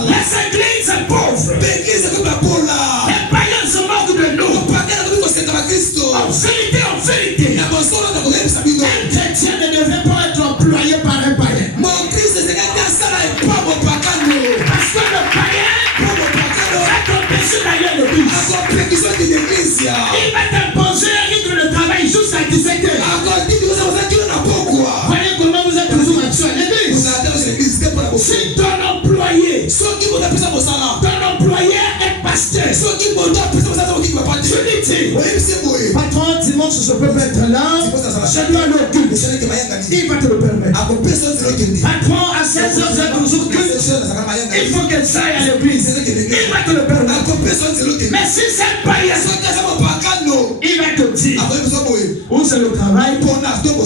Les églises sont pauvres. Les païens se moquent de nous. En vérité, un chrétien ne devait pas être employé par un païen. Parce que le païen va t'empêcher d'aller à l'église. Il va t'imposer un rythme de travail jusqu'à 17h. Voyez comment vous êtes toujours là-dessus à l'église. Si ton employé est pasteur, je dis, patron, dimanche, je peux pas être là. Je dois le culte. Il va te le permettre. Patron, à 16h, j'ai toujours culte. Il faut que ça aille à l'église. Il va te le permettre. Mais si c'est païen, il va te dire où c'est le travail, où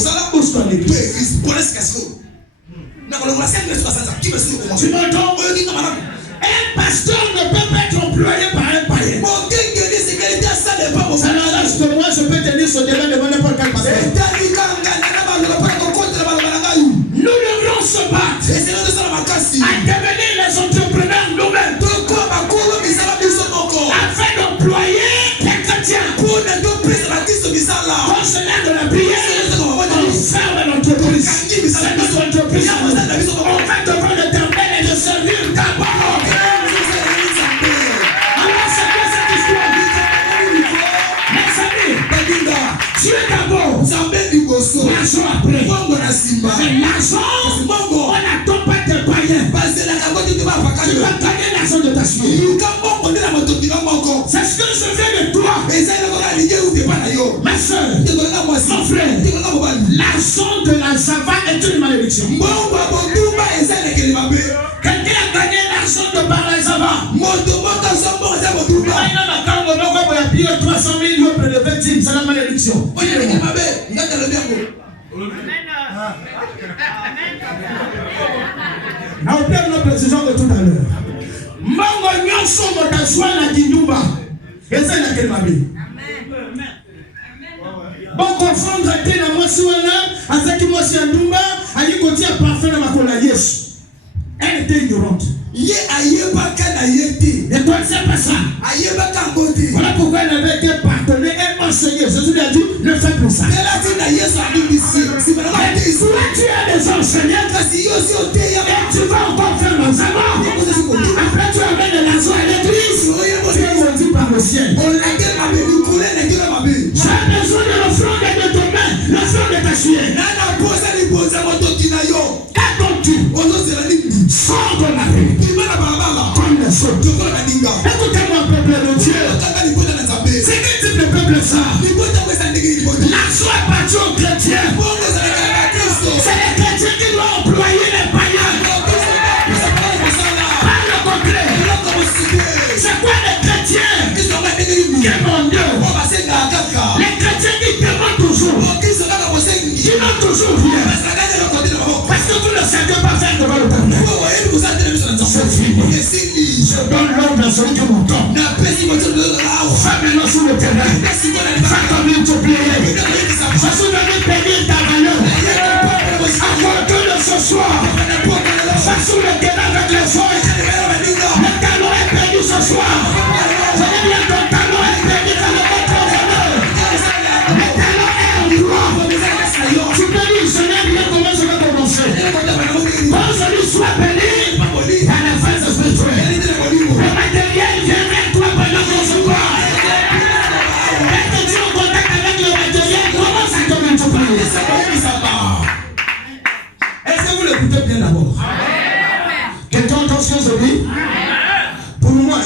c'est l'église. Tu m'entends? Un pasteur ne peut pas être employé par un païen. Alors lâche de moi, je peux te dire ce débat devant n'importe quel pasteur. Nous devrons se battre à devenir les entrepreneurs nous-mêmes afin d'employer les chrétiens. Concernant de la prière, on ferme l'entreprise. C'est notre entreprise. On va devant l'Éternel et de servir d'abord. Alors c'est quoi cette histoire? Mes amis, Dieu d'abord, l'argent après. Mais l'argent, on n'attend pas tes païens. Tu vas gagner l'argent de ta suite. C'est ce que je veux de toi. Ma soeur, mon frère, l'argent de la Java est une malédiction. Quelqu'un a gagné l'argent de par la Java. Il y a 300 000 euros prélevé, c'est la malédiction. On perd nos précisions de tout à l'heure. Mongo nyonso motaswa na kinyumba. Eza na kelmabe. on confondre te na mwasi wana azaki mwasi ya ndumba alikotia parfum na makola Yesu. Elle était ignorante. Ye ayeba kana yete. Et toi, c'est pas ça. Ayeba kangote. Voilà pourquoi elle avait été pardonnée et enseignée. Jésus lui a dit, ne fais plus ça. Elle a dit na Yesu a dit ici. Si vraiment ici. Toi, tu as des enseignants. Kasi yo si ote ya. Et tu vas encore faire nos amours. Après, tu amènes l'argent à l'église. Tu es maudit par le ciel. On l'a dit ma bébé, coulé n'a dit ma bébé. J'ai besoin de l'offrande de ton main, l'offrande de ta chienne. Nana posa ni posa moto kinayo. Qu'attends-tu? On ose la dit. Sors de la rue. Comme les autres. Écoutez-moi, peuple de Dieu. C'est quel type de peuple ça? L'argent est parti aux chrétiens. C'est les chrétiens qui doivent employer les païens. Pas le contraire. C'est quoi les chrétiens qui aiment Dieu? Les chrétiens qui demandent toujours. Qui n'ont toujours rien. Parce que vous ne savez pas faire devant le peuple. C'est fini. Je donne l'ordre à celui qui m'entend. Va maintenant sur le terrain. Va comme il te plaît. Je suis venu payer ta valeur. À côté de ce soir. Va sur le terrain avec les feuilles. Le talon est perdu ce soir. Je dis bien ton talon est perdu dans le votre valeur. Le talon est en droit. Tu peux dire, je n'ai rien comment je vais commencer. Quand je lui sois béni. À la phase spirituelle. Le matériel vient vers toi pendant qu'on se croit. Dès que tu es en contact avec le matériel, commence à te multiplier. Est-ce que vous l'écoutez bien d'abord? Quelqu'un entend ce que je dis? Pour moi,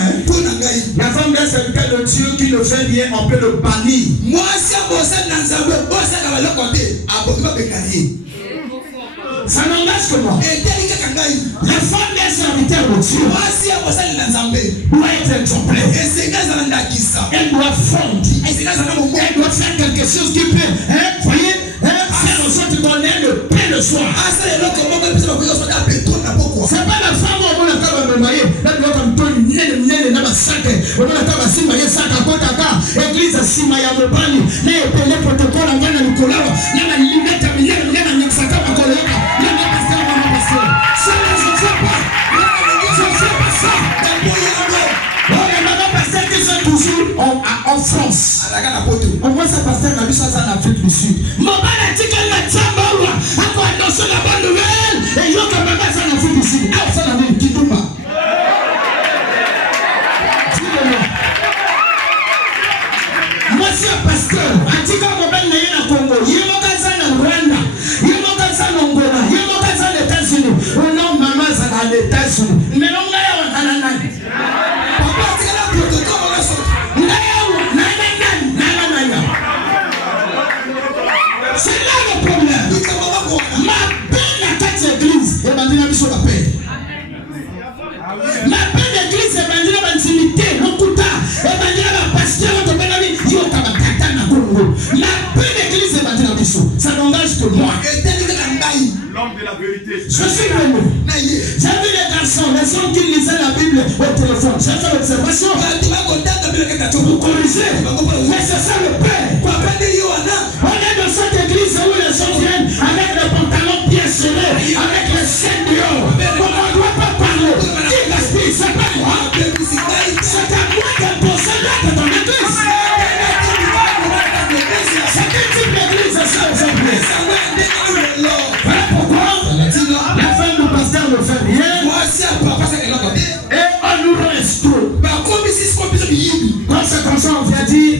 la femme d'un serviteur de Dieu qui ne fait rien, on peut le bannir. Moi, si on bosse dans un peu, bosse dans le côté, à beaucoup de bécaries. Ça n'engage que moi. La femme d'un serviteur de Dieu doit être exemplaire. Elle doit fondre. Elle doit faire quelque chose qui peut, voyez, faire en sorte qu'on ait le pain le soir. C'est pas la femme où on a me marier. Là, on a comme miel dans ma sac. On a comme si marié sac à quoi kaka. Église si maya me bani. Là, il peut les protocoles en gagnant le collant. Là, la limite à miel, il y a un sac à collant. Là, la pasteur va me passer. Ça, je ne fais pas. Je ne fais pas ça. Les mamans pasteurs qui sont toujours en France. On voit ça pasteur dans en Afrique du Sud. Mon père a dit qu'elle m'a dit à quoi annoncer la bonne nouvelle. Et yo quand même ça en Afrique du Sud. Ah, ça la même qui tombe. Moi c'est pasteur. A dit quand mon père n'est pas au Congo. Il est au Rwanda. Il est au Angola. Il est aux États-Unis. Oh non, maman, ça va aux États-Unis. Mais non, c'est là le problème. Ma peine à quatre églises, et bandina biso la paix. Ma peine d'église, et bandina bantimité, lokuta, et bandina la pasteur, et bandina yo kabatata na Congo. Ma peine d'église, et bandina biso, ça n'engage que moi. L'homme de la vérité. Je suis venu. J'ai vu les garçons qui lisaient la Bible au téléphone. J'ai fait l'observation. Vous corrigez. Mais c'est ça le Père. On est dans cette église où les gens viennent avec les pantalons bien serrés, avec les scènes dehors. On ne doit pas parler. Qui gaspille? C'est pas moi. C'est à moi d'imposer là dans ton église. C'est quel type d'église ça aujourd'hui? Voilà pourquoi la femme du pasteur ne fait rien. Et on nous reste trop. Quand c'est comme ça, on vient dire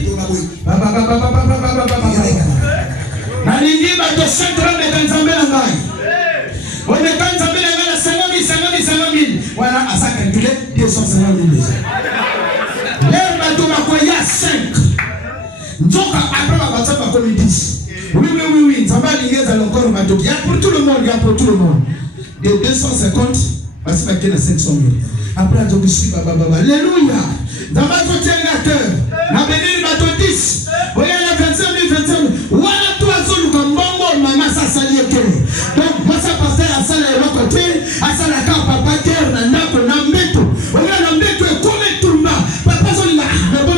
Nalingi bato 5 ans de Kanzambe la maille. On est Kanzambe la maille 50 000. Voilà, à ça calculé 250 000 déjà. Les bateaux makoya 5. Donc après ma bateau makoya 10. Oui. Ça va lier dans le corps au bateau. Il y a pour tout le monde. De 250, parce qu'il y a 500 000. Après, je suis alléluia. Dans votre théâtre, la bénédiction bateau 10. Voyez la 25 000. Voilà toi, comme bon, maman, ça s'allie. Donc, moi, ça passe à ça, à côté, à ça, la carte, papa, terre, na meto. Voyez la meto, comme tout le monde. Papa, ça, il a, mais bon,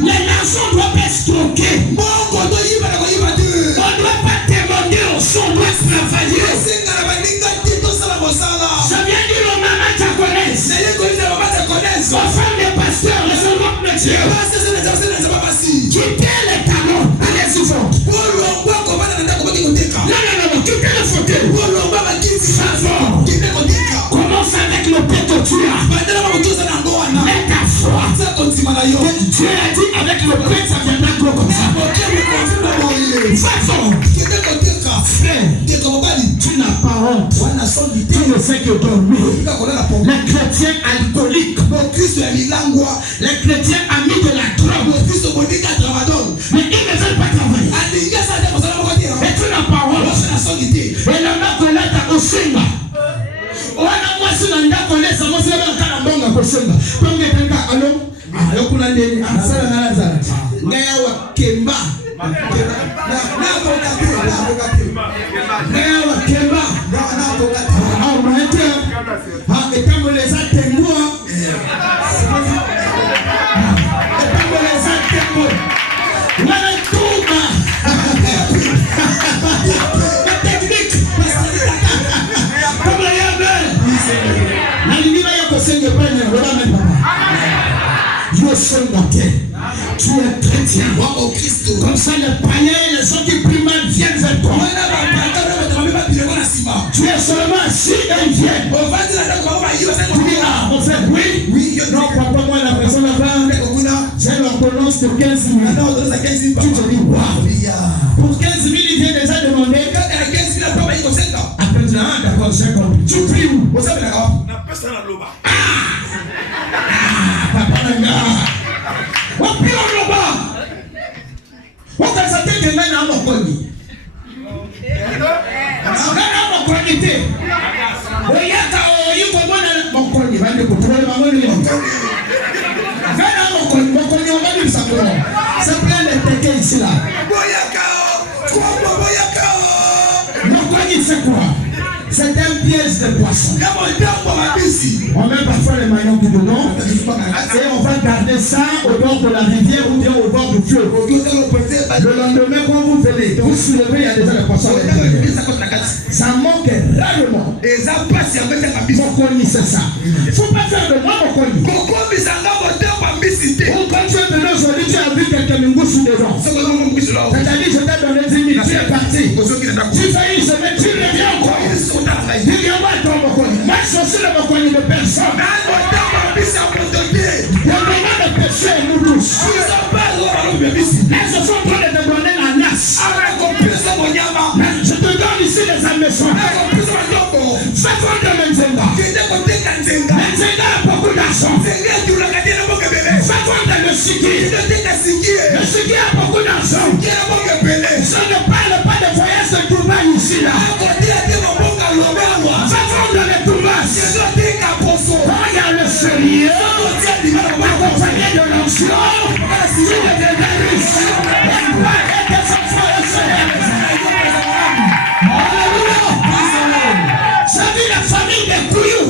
Les nations doivent escroquer. On ne doit pas témoigner au son, on doit travailler. Ça vient dire aux mamans japonaises, aux femmes des pasteurs, les hommes de Dieu. Quittez les talons, allez-y fort. Non, quittez le fauteuil. Commence avec le pétotua. Mets ta foi. Dieu a dit avec le pain, ça viendra trop comme ça. Frère, tu n'as pas honte. Tu ne fais que dormir. Les chrétiens alcooliques, les chrétiens amis de la drogue, mais ils ne veulent pas travailler. Et tu n'as pas honte. Et la main qu'on a osenga. Wana mwasi na ndako lesa mwasi na kana mbonga kosenga. Ponge tenga alo. Yokuna ndeni asala na Lazara. Ngaya wa Kemba. Na Ngaya wa Kemba. Ah mwete. Etango lesa tengua. Etango lesa tengua. Wana tuba. Tu es chrétien. Comme ça les païens et les gens qui prient mal viennent vers toi. Tu es seulement assis et ils viennent. Tu dis mon frère, oui. Non, papa, moi la personne là-bas, j'ai l'ordonnance de 15 000. Tu te dis, waouh. Pour 15 000, il vient déjà demander. Après, tu dis, d'accord, j'ai compris. Tu pries où? Papa Nanga. Wapi oloba. Wakasa teke ngana mokoni. Ngana mokoni te. Oyaka oyiko mona mokoni bande kutola mamoni mokoni. Ngana mokoni ngani bisakolo. C'est plein de teke ici là. Boyaka. Mokoni c'est quoi? C'est un piège de poisson. On met parfois les maillons du dedans et on va garder ça au bord de la rivière ou bien au bord du fleuve. Le lendemain, quand vous venez, vous soulevez, il y a déjà les poissons. Ça manque rarement. Mokoni, c'est ça. Il ne faut pas faire de moi Mokoni. Quand tu es venu aujourd'hui, tu as vu quelqu'un de sous devant. C'est-à-dire, je t'ai donné 10 000, tu es parti. Tu fais une semaine, tu reviens encore. Dis-moi ton Mokoni. Moi, je suis le Mokoni de personne. Le moment de péché nous touche. Là, je suis en train de te donner la nasse. Je te donne ici les ambitions. Fais prendre le Nzenga. Nzenga a beaucoup d'argent. Fais prendre le Siki. Le Siki a beaucoup d'argent. Je ne parle pas de voyage de Dubaï ici là. Fais prendre les Toumas. Regarde le sérieux. Accompagné de l'onction. Tu deviendras riche. J'ai vu la famille des Kouyou.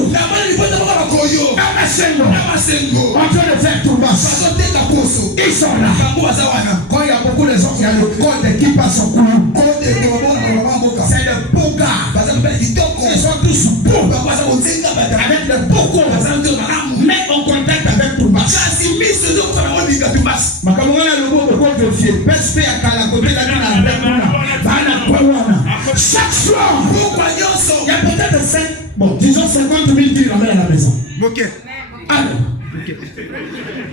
Namasengo. En train de faire Toumas. Ils sont là. Quand il y a beaucoup de gens, il y a le code qui passe au Kouyou. C'est le Boga. Ils sont tous beaux. Avec le Boko. Mais on contacte avec Toumas. Chaque soir, il y a peut-être 5, bon, disons 50 000 qui ramènent à la maison. Ok. Alors,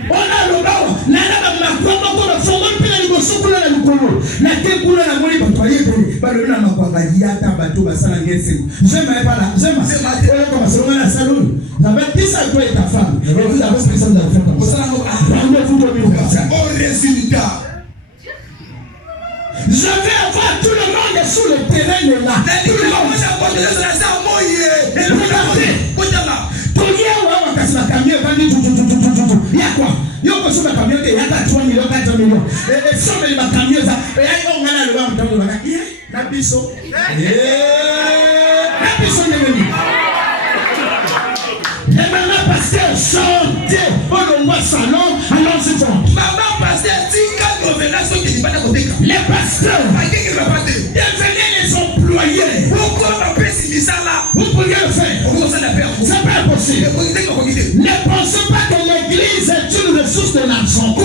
on a le baou, on a la je vais avoir tout le monde sous le terrain de là. Tout le monde. Regardez. Il y a quoi? Il y a quoi sur la camion? Il y a 3 millions, 4 millions. Et sur les camions, il y a un camion. Il y a un camion. pasteur. Devenez les employés. Vous pourriez le faire. C'est pas impossible. Ne pensez pas que l'église est une ressource de l'argent. On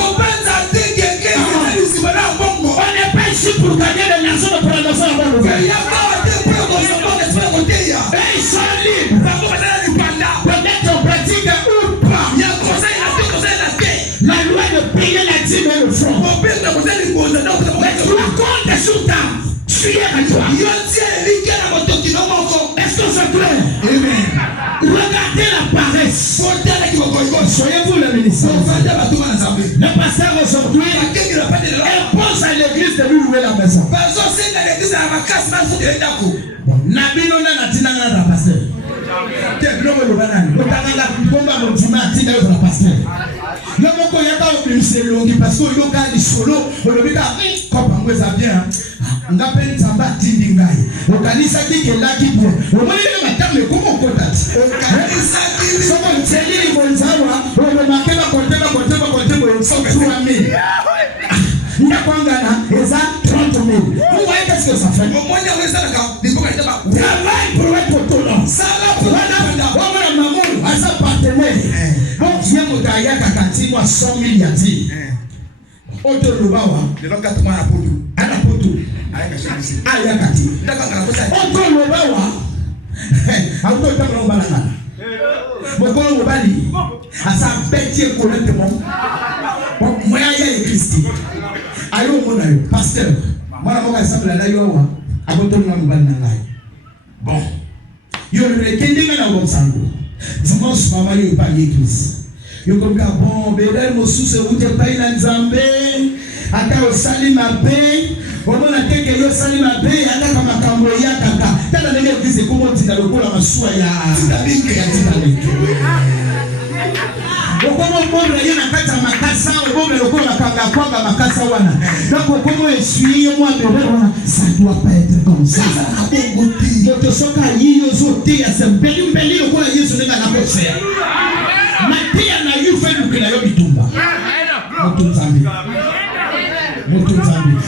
n'est pas ici pour gagner de l'argent pour la nation à bonne nouvelle. Ils sont libres. Peut-être qu'on pratique ou pas. La loi de payer la dîme et le front. Mais tu racontes sur ta cuillère à toi. Est-ce que c'est clair? Amen. Regardez la paresse. Soyez-vous le ministre. Le pasteur aujourd'hui impose à l'église de lui louer la maison. Nabino na tinanga na pasteur. Teblomo lobanani. Otanga komba motima tinga yo na pasteur. Yo moko yaka obimselongi parce que yo ka di solo, olobika kopa ngweza bien. Ngape ntamba tindi ngai. Okanisa kike laki bien. Omoni le matame komo kotati. Okanisa kike somo nteli bonzawa, omakeba konteba sokuami. Ndakwangana eza 30 000. Vous voyez qu'est-ce que ça fait? Travail pour être autonome. Voilà maman, à sa partenaire. Donc viens me tailler kakati moi 100 000 yati. Otolobawa. Anapoto. Ayakati. Otolobawa. Autolobawa. Mokolo mobali. Asa beti ekolete mon. Moi ya Christi. Ayo mona yo pasteur. Mwana moka sabla la yo wa. Abotolo mobali na ngai. Bon. Yo le kendinga na ngomsango. Dimanche mama yo pa l'église. Yo comme ka bon bedel mo sous se route pa ina nzambe. Ata osali mabe. Omona teke yo sali mabe ata kama kambo ya kaka. Tana nenge église ko mo tinda lokola masuwa ya titabinge ya titabinge. Okomo mbona yena kata makasa obombe lokola kanga kwanga makasa wana. Donc okomo essuyer moi bébé wana ça doit pas être comme ça. Moto soka yiyo zote ya sembeli mbeli lokola Yesu ndenga na pesa. Matia na yufe lukila yo bitumba. Moto nzambi.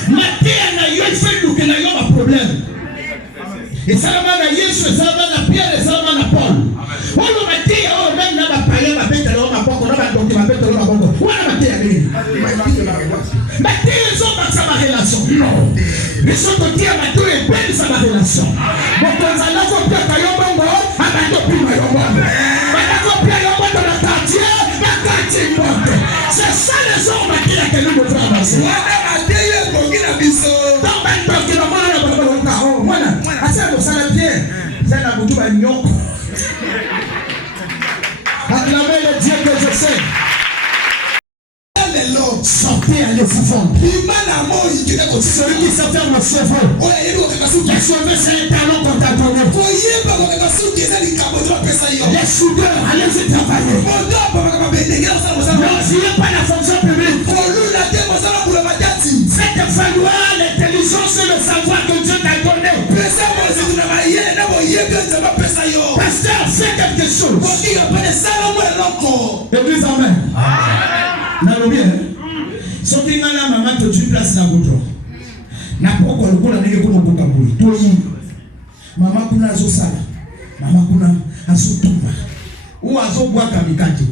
Matia na yufe lukila yo ma problème. Et ça va na Yesu, ça va na Pierre, ça va na Paul. Wala matia o même na ba paye ba beta lo ma boko na ba doki ba beta lo ma boko. Wala matia nini? Matia so ba sa relation. Non. Ils sont côté à ma tour et belle sa relation. Bon quand ça la faut pas yo bongo, abando pima yo bongo. Bana ko pia yo bongo na quartier, na quartier bongo. C'est ça les hommes matia que nous devons avancer. Wala matia yo bongi na biso. Donc ben doki na mona na bongo ka o mona. Asa bo sala bien. Ça na butu ba nyoko. Acclamez le Dieu que je sais. Sortez, allez vous vendre. Celui qui s'enferme au cerveau. Les cheveux, c'est les talents qu'on t'a donné. Les soudeurs, allez-y travailler. N'oubliez pas la fonction publique. Faites valoir l'intelligence et le savoir que Dieu t'a donné. Pasteur, fais quelque chose. Église, amen. Nalobi soki ngala mama to tu place na boudro na poko lokola ndenge ko boka boyi to yi mama kuna azo sala mama kuna azo tumba ou azo boaka mikate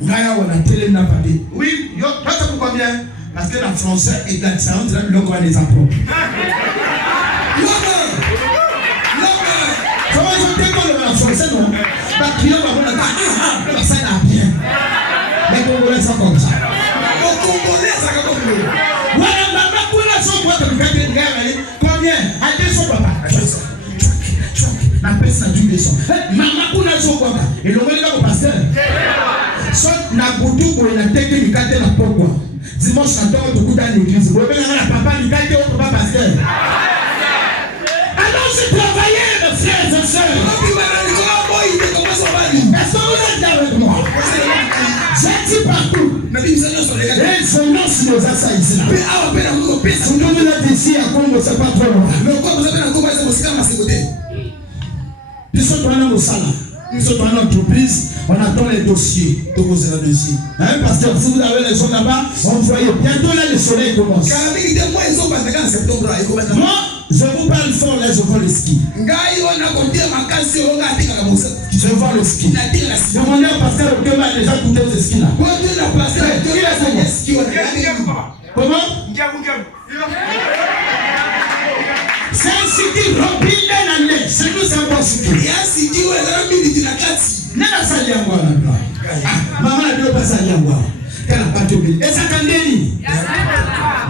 ngaya wana télé na papier oui yo pata pour combien parce que en français et la différence là le quoi les emplois comment je te parle en français non ba client va voir la ça n'a bien mais Congolais sont comme ça. Voilà, maman, pour la somme, combien? À 200 papa. La peste a dû descendre. Maman, pour la somme, et l'on va le pasteur. Soit la boutou pour la tête du cadre la pourquoi. Dimanche, on dort beaucoup dans l'église. Vous voyez, la papa, du cadre au papa pasteur. Alors, je travaillais, mes frères et sœurs. Est-ce que vous êtes avec moi? J'ai dit partout. Et son nom si nous a ça ici. Si nous venons ici à Congo, c'est pas trop loin. Ils sont dans le Moussala. Nous sommes dans l'entreprise, on attend les dossiers. Hein, pasteur, si vous avez les gens là-bas, envoyez. Bientôt là, le soleil commence. Moi, je vous parle fort là, je vois le ski. Je vois le ski. Demandez au pasteur que m'a déjà goûté ce ski là. Comment? C'est un ski rempli d'un année. C'est nous, c'est un bon ski. Nana Saliangwa. Maman a dit pas Saliangwa. Et ça candélie.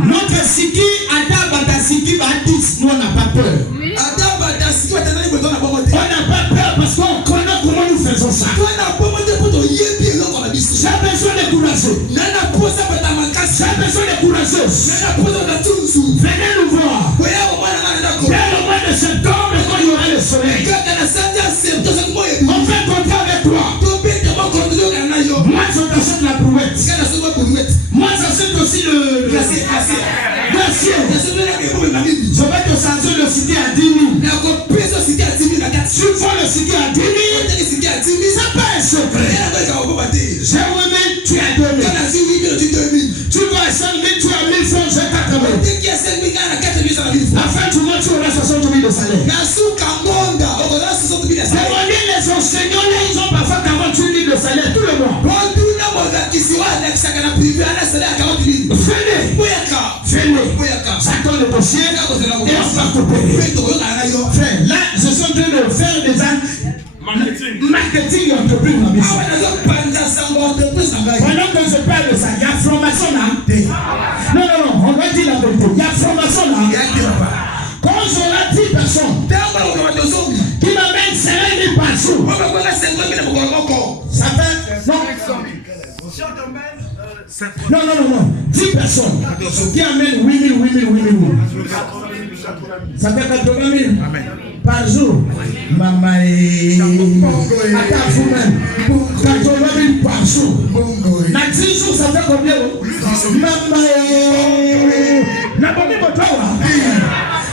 Notre siki, Adabata siki bâtisse, nous on n'a pas peur. On n'a pas peur parce qu'on connaît comment nous faisons ça. J'ai besoin de courageux. J'ai besoin de courageux. Venez nous voir. Dès le mois de septembre, quand il y aura le soleil, on fait compter avec toi. Moi, je t'achète la brouette. Moi, j'achète aussi le glacier. Je vais te changer le cité à 10 000. Tu vois le cité à 10 000. C'est pas un secret. J'ai remis, tu as 2 000. Tu dois 5 000, tu as 1 000 francs, j'ai 4 000. Afin tu montes, tu auras 60 000 de salaire. Demandez les enseignants, là, ils ont parfois 48 000 de salaire tout le mois. Venez. J'attends le dossier et on va coopérer. Frère, là, je suis en train de faire des marketing entreprise. Pendant que je parle de ça, il y a formation là. Non, on va dire la vérité. Il y a formation là. Quand j'aurai 10 personnes qui m'amènent 5 000 par jour, ça fait. Non. 10 personnes qui amènent 8 000. Ça fait 80 000 par jour. Maman, attends vous-même. 80 000 par jour. Dans 10 jours, ça fait combien? Maman, n'a pas mis votre toit.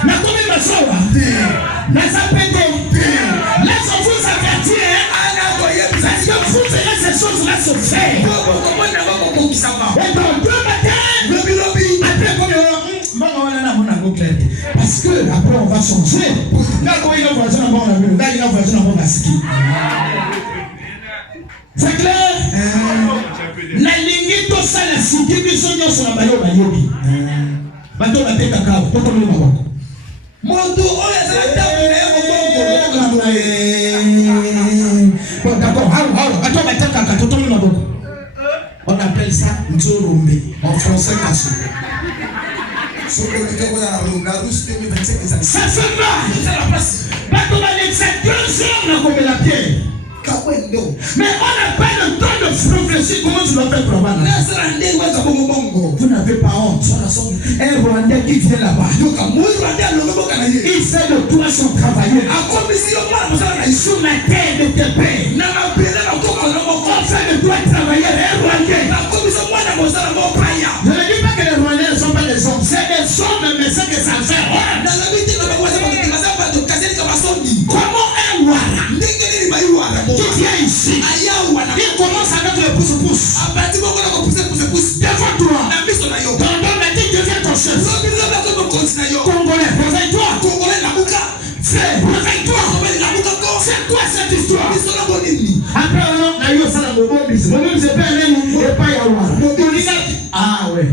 N'a pas mis ma soeur. N'a pas pété. Laisse-vous s'avertir. Parce que vous verrez ces choses-là se faire. Et donc, deux matins, après qu'on parce que après on va changer. C'est clair? Nalingi to sala siki biso nyoso na bayo bayobi. Bato ba teka ka, to to mama. Moto oya za tabu na bongo. Bon d'accord, bato ba teka ka, to to mama. On appelle ça Nzorombe en français cassé. Ça se va. Bato ba l'exa 2 heures na comme la pierre. Mais on n'a pas le temps de réfléchir comment tu dois faire pour avoir. Vous n'avez pas honte. Un Rwandais qui vient là-bas, il fait de toi son travailleur. Sur la terre de tes pères, on fait de toi travailleur. Un Rwandais. Je ne dis pas que les Rwandais ne sont pas des hommes, c'est des hommes, mais c'est que ça fait honte. Comment un Ouara qui vient ici, il commence avec le pouce-pouce. Devant toi, Tonton Mati devient ton chef. Congolais, réveille-toi. Frère, réveille-toi. C'est quoi cette histoire? Après, on a eu ça dans mon bis. Mon bis, c'est pas un et pas Yaouara. Ah ouais.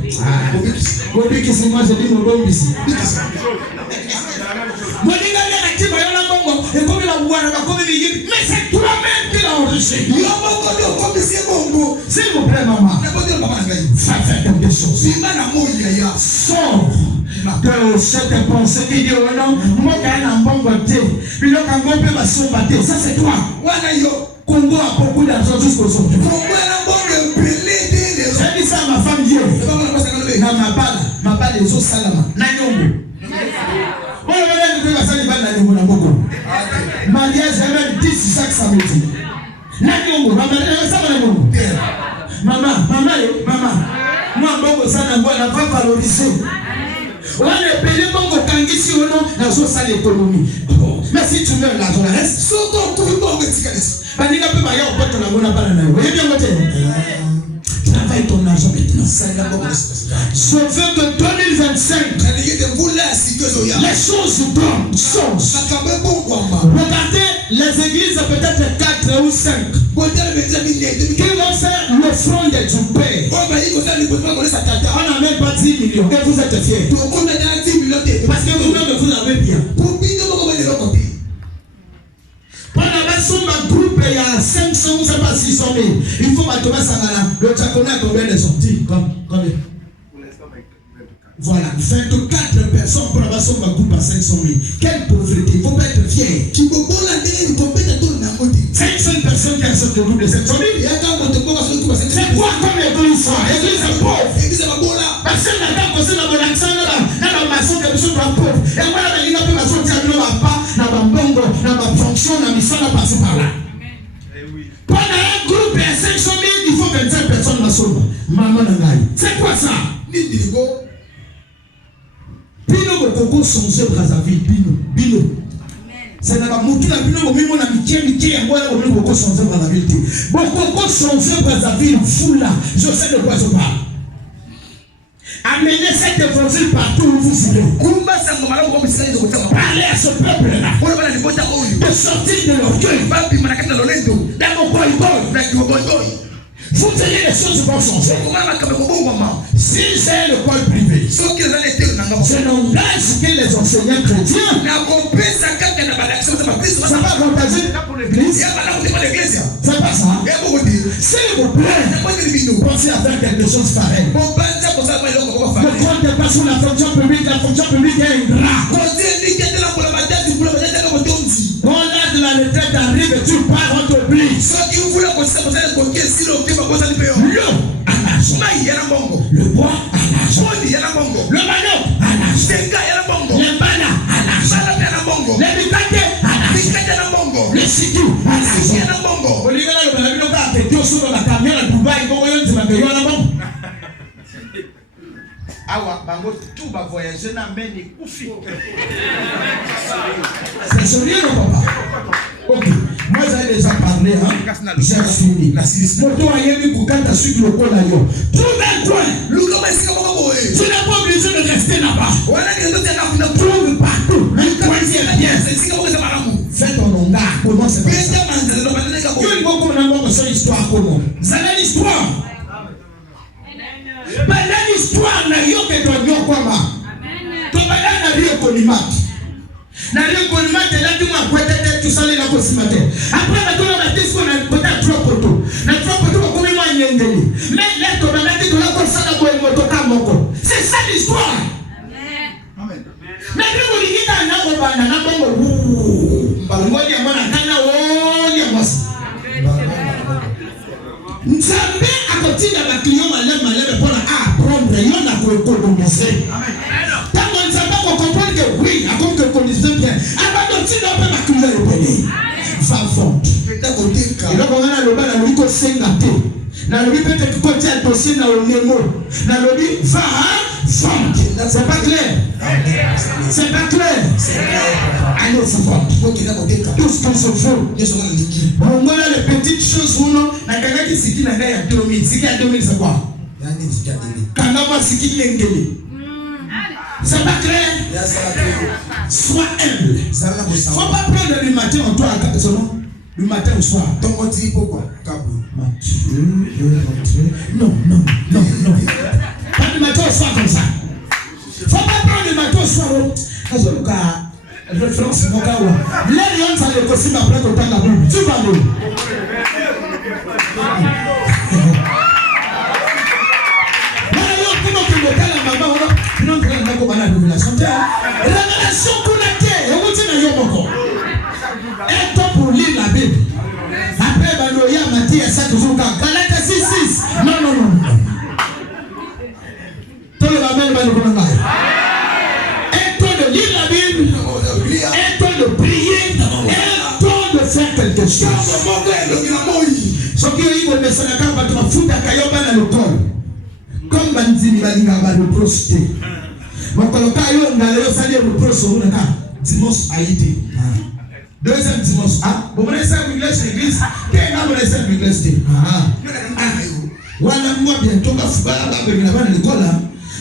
Bobi qui c'est moi, je dis mon bis. Mais c'est toi-même qui l'as enrichi. S'il vous plaît, maman, ça fait quelque chose. Sors de cette pensée qui dit oh non, moi quand un bon côté, puis là quand on peut m'assumer, ça c'est toi. Congo a beaucoup d'argent jusqu'au jour. J'ai dit ça à ma femme hier. Dans ma balle des eaux salama. Nanyongo. Mariage, j'avais 10 chaque samedi. Maman, moi, bon, ça n'a pas valorisé. On a payé mon kangisi au nom dans une salle d'économie. Mais si tu meurs, l'argent reste. Travaille ton argent maintenant. Je veux que 2025, les choses changent. Regardez les églises, peut-être 4 ou 5, qui vont faire l'offrande du Père. On n'a même pas 10 millions. Et vous êtes fiers. Parce que vous-même, vous avez bien. Pendant ma groupe, il y a 500 ou pas 600 000. Il faut que Thomas Sangala. Le diaconat, combien de sorties? Combien? Voilà, 24 personnes pour avoir son groupe à 500 000. Quelle pauvreté, il ne faut pas être fier. 500 personnes qui acceptent le groupe de 500 000. C'est quoi comme église ça? Église pauvre. Personne n'a pas posé dans mon accent, dans ma maçon, que nous sommes pauvres. Et moi, il n'a pas ma maçon, il n'a pas dans ma bongo, dans ma fonction, dans ma mission, dans ma passé par là. Pendant un groupe de 500 000, il faut 25 personnes dans son maman Nangaï. C'est quoi ça? Bino Bokoko Songe Brazzaville, Bino. C'est la mouture à Bino Bokoko na Miké, et moi, Bokoko Songe Brazzaville. Bokoko Songe Brazzaville, foula, je sais de quoi je parle. Amenez cet évangile partout où vous voulez. Parlez à ce peuple-là de sortir de l'orgueil. Vous tenez les choses vont changer. Si c'est l'école privée, je n'engage que les enseignants chrétiens. Ça va avantager l'église. C'est pas ça. S'il vous plaît, pensez à faire quelque chose pareil. Ne comptez pas sur la fonction publique. La fonction publique est ingrat. Quand l'âge de la retraite arrive et tu pars, on t'oublie. Le bois à l'argent. Le manioc à l'argent. Les banas à l'argent. Les bitatés à l'argent. Les situs à l'argent. Awa, bango tout va voyager na meni koufi. C'est sérieux non papa? Ok, moi j'avais déjà parlé, hein? J'ai fini. Moto ayemi kukata suki le coin d'ailleurs. Trouve un coin. Tu n'es pas obligé de rester là-bas. Trouve partout. Un coin c'est bien. Fais ton longa. Comment c'est ça? Il faut qu'on ait son histoire comment? C'est une histoire. Pendant l'histoire, na yo que tu as quoi ma? Tu vas dans Rio Konimate. Na Rio Konimate là tu m'as pointé tout ça là pour ce matin. Après la tour la tête qu'on a peut-être trois poteaux. Na trois poteaux comme moi nyendeli. Mais là tu vas là tu là pour ça là pour moto kamoko. C'est ça l'histoire. Amen. Mais quand vous dites na ko bana na bongo. Ngoja mwana kana wonya mwasi. Nzambe akotinda ba client malema pour apprendre yon na ko économiser. Amen. Tant Nzambe ko comprendre que oui, a comme que économiser bien. Avant de tinda ba ba client repérer. Va vendre. Il a on a le bala liko senga te. Na lobi peut-être ko tia dossier na o nemo. Na lobi va vendre. C'est pas clair. C'est pas clair. Allez se vendre. Tout ce qu'on se fout. On voit les petites choses où non, la caga qui s'iki na gaya 2000, s'iki à 2000 c'est quoi? Kangama s'iki n'engeli. C'est pas clair? Sois humble. Faut pas prendre le matin en toi à 4 seulement. Le matin au soir. Ton mot dit pourquoi? Non. Pas le matin au soir comme ça. Faut pas prendre le matin au soir. Référence mon cas. Les lions ça les possible après ton temps là. Tu vas où? Révélation connectée. Et vous dites un temps pour lire la Bible. Après Banoïa m'a dit à 5 jours Galate 6. Non. Tout le ramène Banoïa. Un temps de lire la Bible. Un temps de prier. Un temps de faire quelque chose. Ce qui est le message à Kamba, tu vas foutre à Kayoba dans le corps. Comme Banzini Balinga va le projeter. Mon colocayo, on a le salaire de proche, on a dimanche à été. Deuxième dimanche. Ah, vous voulez ça l'église? Quel nom vous ça l'église? Voilà, moi bientôt, l'école.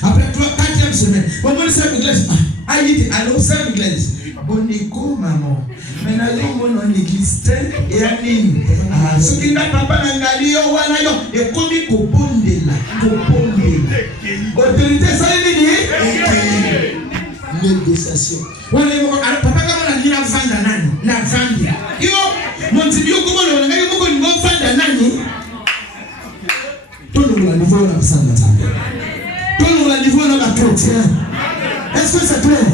Après 4e semaine, vous voulez ça l'église? Ah, il dit, allô, ça l'église. Boniko, maman. Maintenant, on est l'église et à Nîmes. Ce qui n'a pas n'angali, et comme il copondela. Autorité, ça dit? Négociation. Papa, comment on a dit la vente à Nani? La vente. Yo, mon tibio, comment on a dit qu'on va vendre à Nani? Tout le monde a niveau la salle. Tout le monde a niveau la chrétien. Est-ce que c'est clair?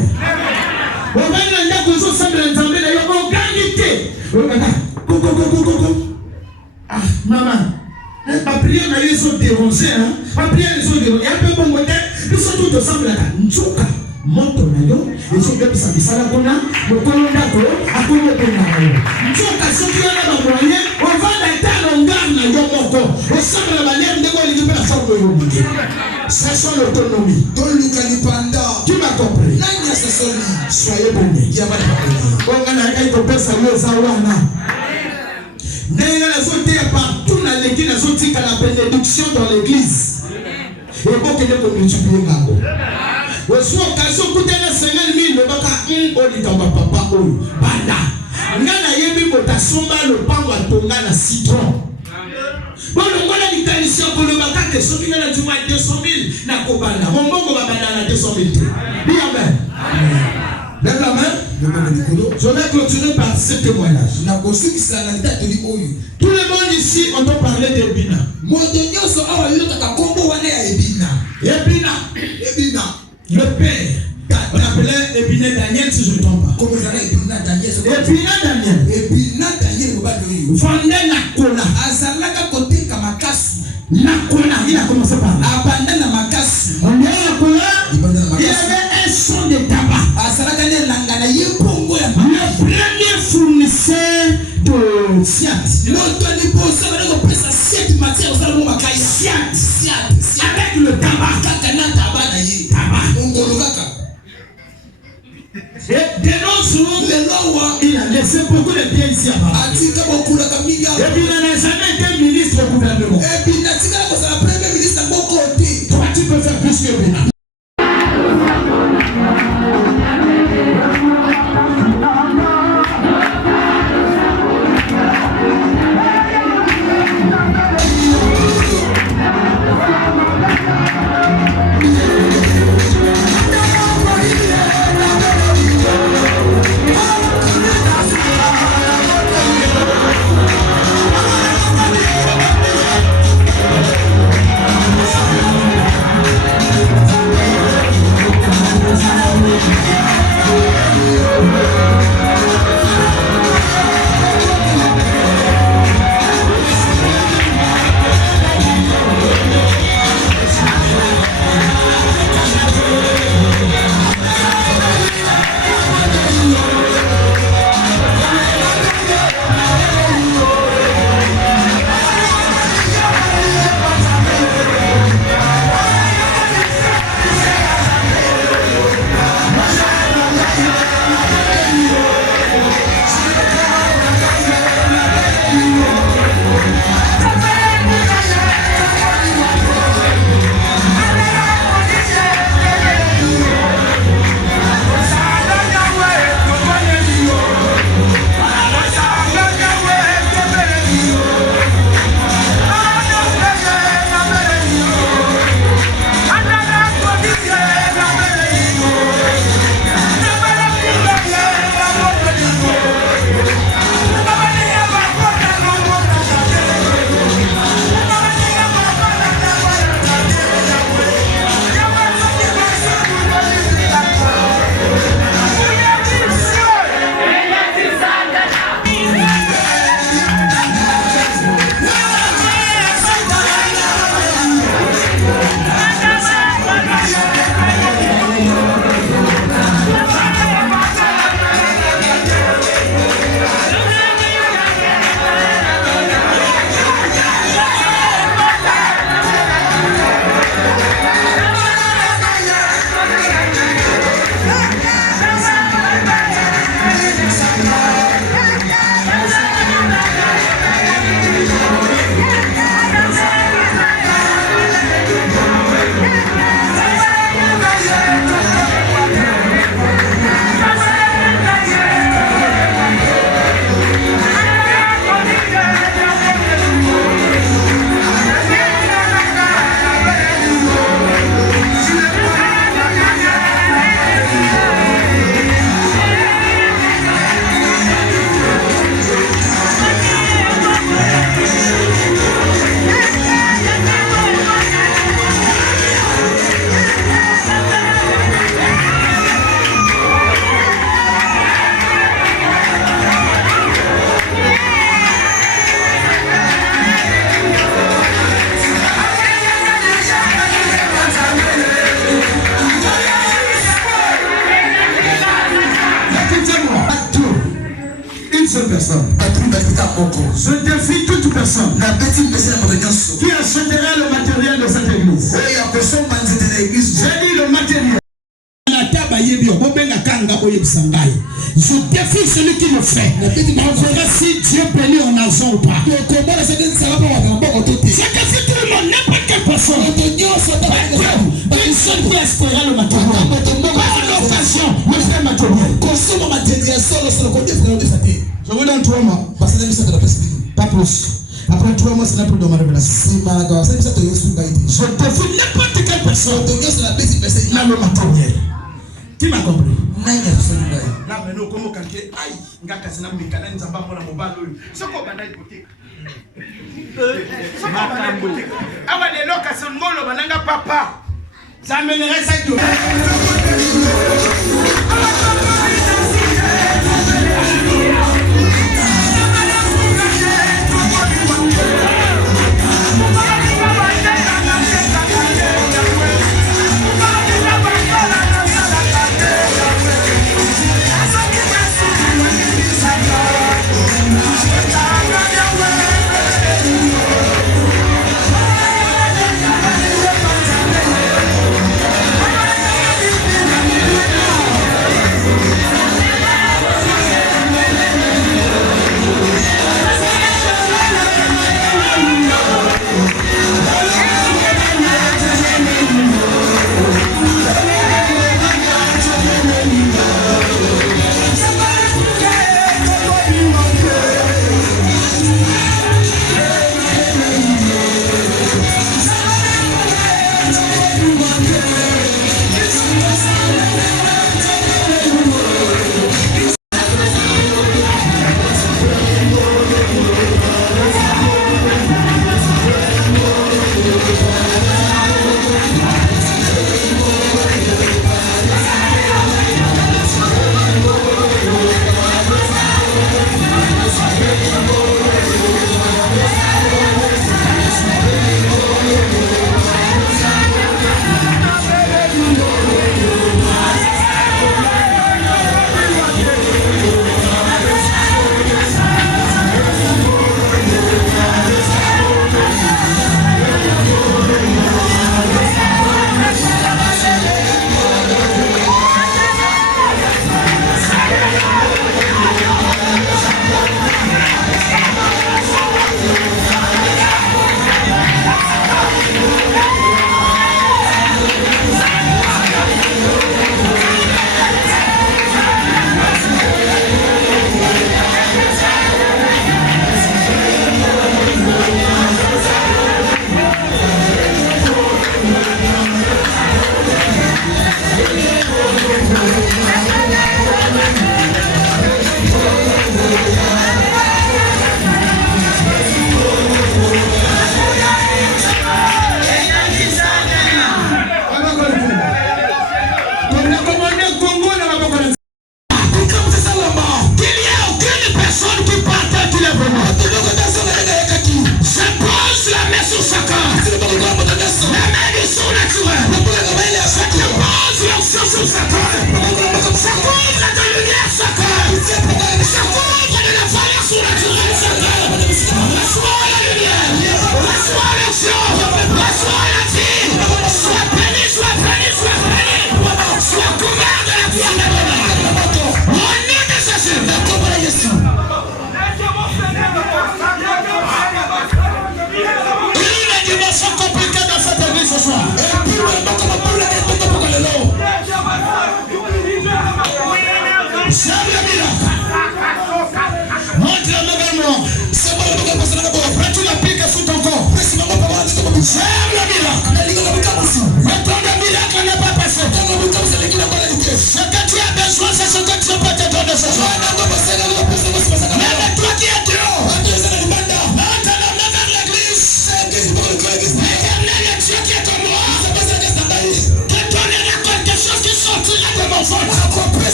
On va dire que nous sommes ensemble d'ailleurs en qualité. Ah, maman, ma prière n'a eu son dérangé, hein? Ma prière n'a eu son dérangé. Un peu bon côté, nous sommes tous ensemble là. Nzoka, moto nayo, et son peuple s'habille ça là qu'on a, le colon d'accord, à quoi on peut nayo. Nzoka, ceux qui ont la moyen, on va d'être en garde nayo moko. On semble la manière de voir l'équipe la forme de l'unité. Sachant l'autonomie. Dans le calipanda. Tu m'as compris? Nanya sasoli. Soyez bénis. Yamani paponi. On a un peu ça le zawana. N'est la sauté partout dans l'église, la sauté qu'à la bénédiction dans l'église. Et bon que nous multiplions gabo. Au soir occasion coûter la semaine 1000 le baka on dit papa oh banda. Ngana yebi bota somba le pango atonga na citron. Bon le ngona litalisation pour le baka que soki na du moins 200 000 na kobanda. Mon bongo va banda na 200 000. Dis amen. Lève la main. Je vais clôturer par ce témoignage. Tout le monde ici entend parler d'Ebina. Ebina. Le père. On appelait Ebina Daniel si je ne me trompe pas. Ebina Daniel. Fondé Nakola. Nakola, il a commencé par là. On est Nakola. Il avait un son de tabac. Le premier fournisseur de Siat. Avec le tabac. Et de nos jours, il a laissé beaucoup de biens ici à Baba. Et puis il n'a jamais été ministre au gouvernement. Toi, tu peux faire plus que Bina. toute personne. Je défie toute personne qui achèterait le matériel de cette église. J'ai dit le matériel. Je défie celui qui le fait. On verra si Dieu bénit en argent ou pas. Je défie tout le monde, n'importe quelle personne. Personne qui espéra le matériel. Pas l'occasion, le fait matériel. Je vous donne 3 mois. Pas plus. Après 3 mois, c'est la plus de ma révélation. Je défie n'importe quelle personne dans le matériel. Qui m'a compris? Là maintenant comment quelqu'un aïe ngaka sina mikana nzamba mona mobalo soko bana hypothèque soko bana hypothèque aba le location ngolo bananga papa ça mènerait ça tout.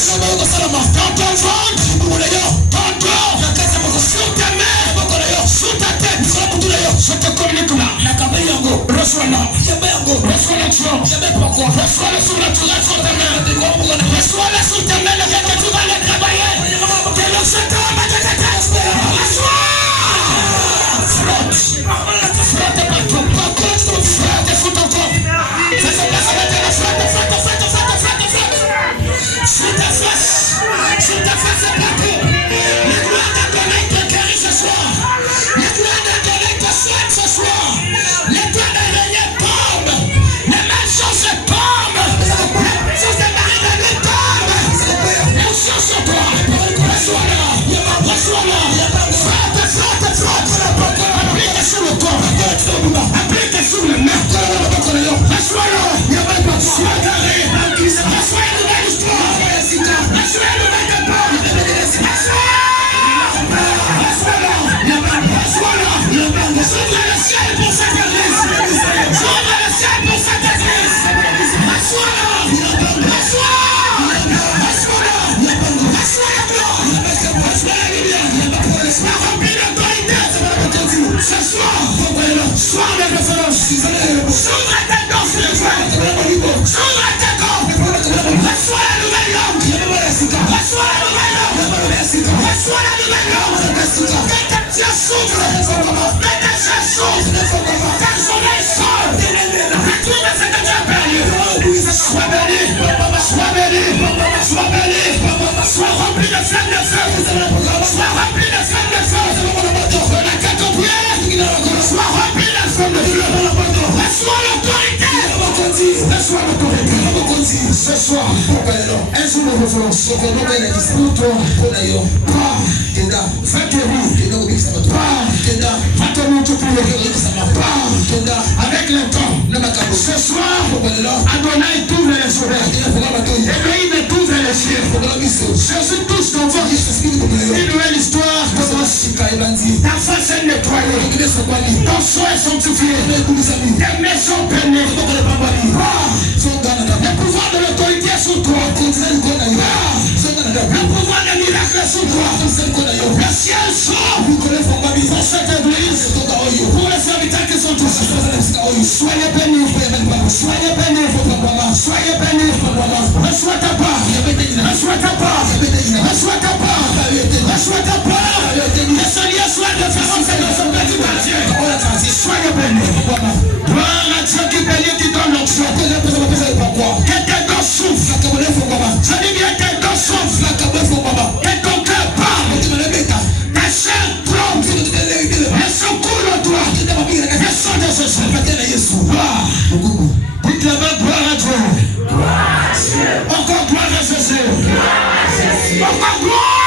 Dans ton ventre, ton corps, sur ta main, sur ta tête, je te communique là. Reçois-la. Reçois l'action. Reçois le surnaturel sur ta main. Reçois-le sur ta main, le gars que tu vas aller travailler. Que le Satan va te détester. Reçois. Frotte. Frotte partout. Frotte sous ton corps. Fais son place avec elle. Frotte. Sur ta face. Sur ta face et partout. La gloire de ton œil te guérit ce soir. La gloire de ton œil te soigne ce soir. L'étoile d'araignée tombe. Les malchance tombe. Les choses de mari de lui tombe. L'action sur toi. Reçois-la. Frotte. Applique sur le corps. Applique sur le main. Reçois-la. Sois carré. Reçois une nouvelle histoire. Reçois une nouvelle départ. Reçois-la. S'ouvre le ciel pour cette église. S'ouvre le ciel pour cette église. Reçois-la. Reçois la gloire. Reçois la lumière. Sois rempli d'autorité. Ce soir, soir de référence. S'ouvre tes dents spirituelles. S'ouvre tes dents. Reçois la nouvelle langue. Reçois la nouvelle langue. Reçois la nouvelle langue. Que tes yeux s'ouvrent. Que tes yeux s'ouvrent. Que son œil sort. Retrouve ce que tu as perdu. Sois béni. Sois béni. Sois béni. Sois rempli de flamme de feu. Sois rempli de flamme de feu. La tête au pied. Sois rempli de flamme de feu. Reçois l'autorité. Reçois l'autorité. Ce soir, un jour de référence. Pour toi, fais tes roues. Va te multiplier. Avec le temps. Ce soir, Adonai t'ouvre les oreilles. Elohim t'ouvre les yeux. Jésus touche ton ventre. Une nouvelle histoire commence. Ta face est nettoyée. Ton sang est sanctifié. Tes mains sont bénies. Le pouvoir de l'autorité est sur toi. Le pouvoir de miracle est sur toi. Le ciel sort pour cette église. Pour les serviteurs qui sont touchés. Soyez bénis. Soyez bénis. Soyez bénis. Reçois ta part. Reçois ta part. Reçois ta part. Reçois ta part. Que ce lieu soit de référence et de son petit quartier. Soyez bénis. Gloire à Dieu qui bénit, qui donne l'onction. Que tes dents souffrent. Je dis bien tes dents souffrent. Que ton cœur parle. Ta chair tremble. Le sang coule en toi. Le sang de Jésus. Dites là-bas gloire à Dieu. Encore gloire à Jésus. Encore gloire.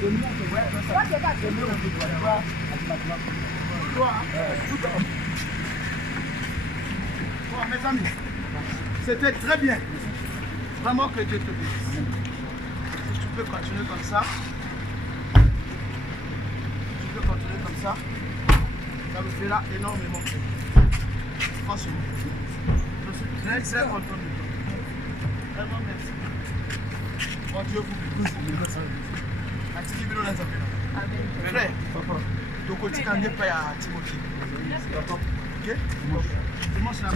Bon, mes amis, c'était très bien. Vraiment que Dieu te bénisse. Si tu peux continuer comme ça. Tu peux continuer comme ça. Ça me fera énormément plaisir. Franchement. Je suis très très content de toi. Vraiment merci. Bon Dieu vous bénisse. Frère, tu continues à Timothy. Ok? Dimanche là.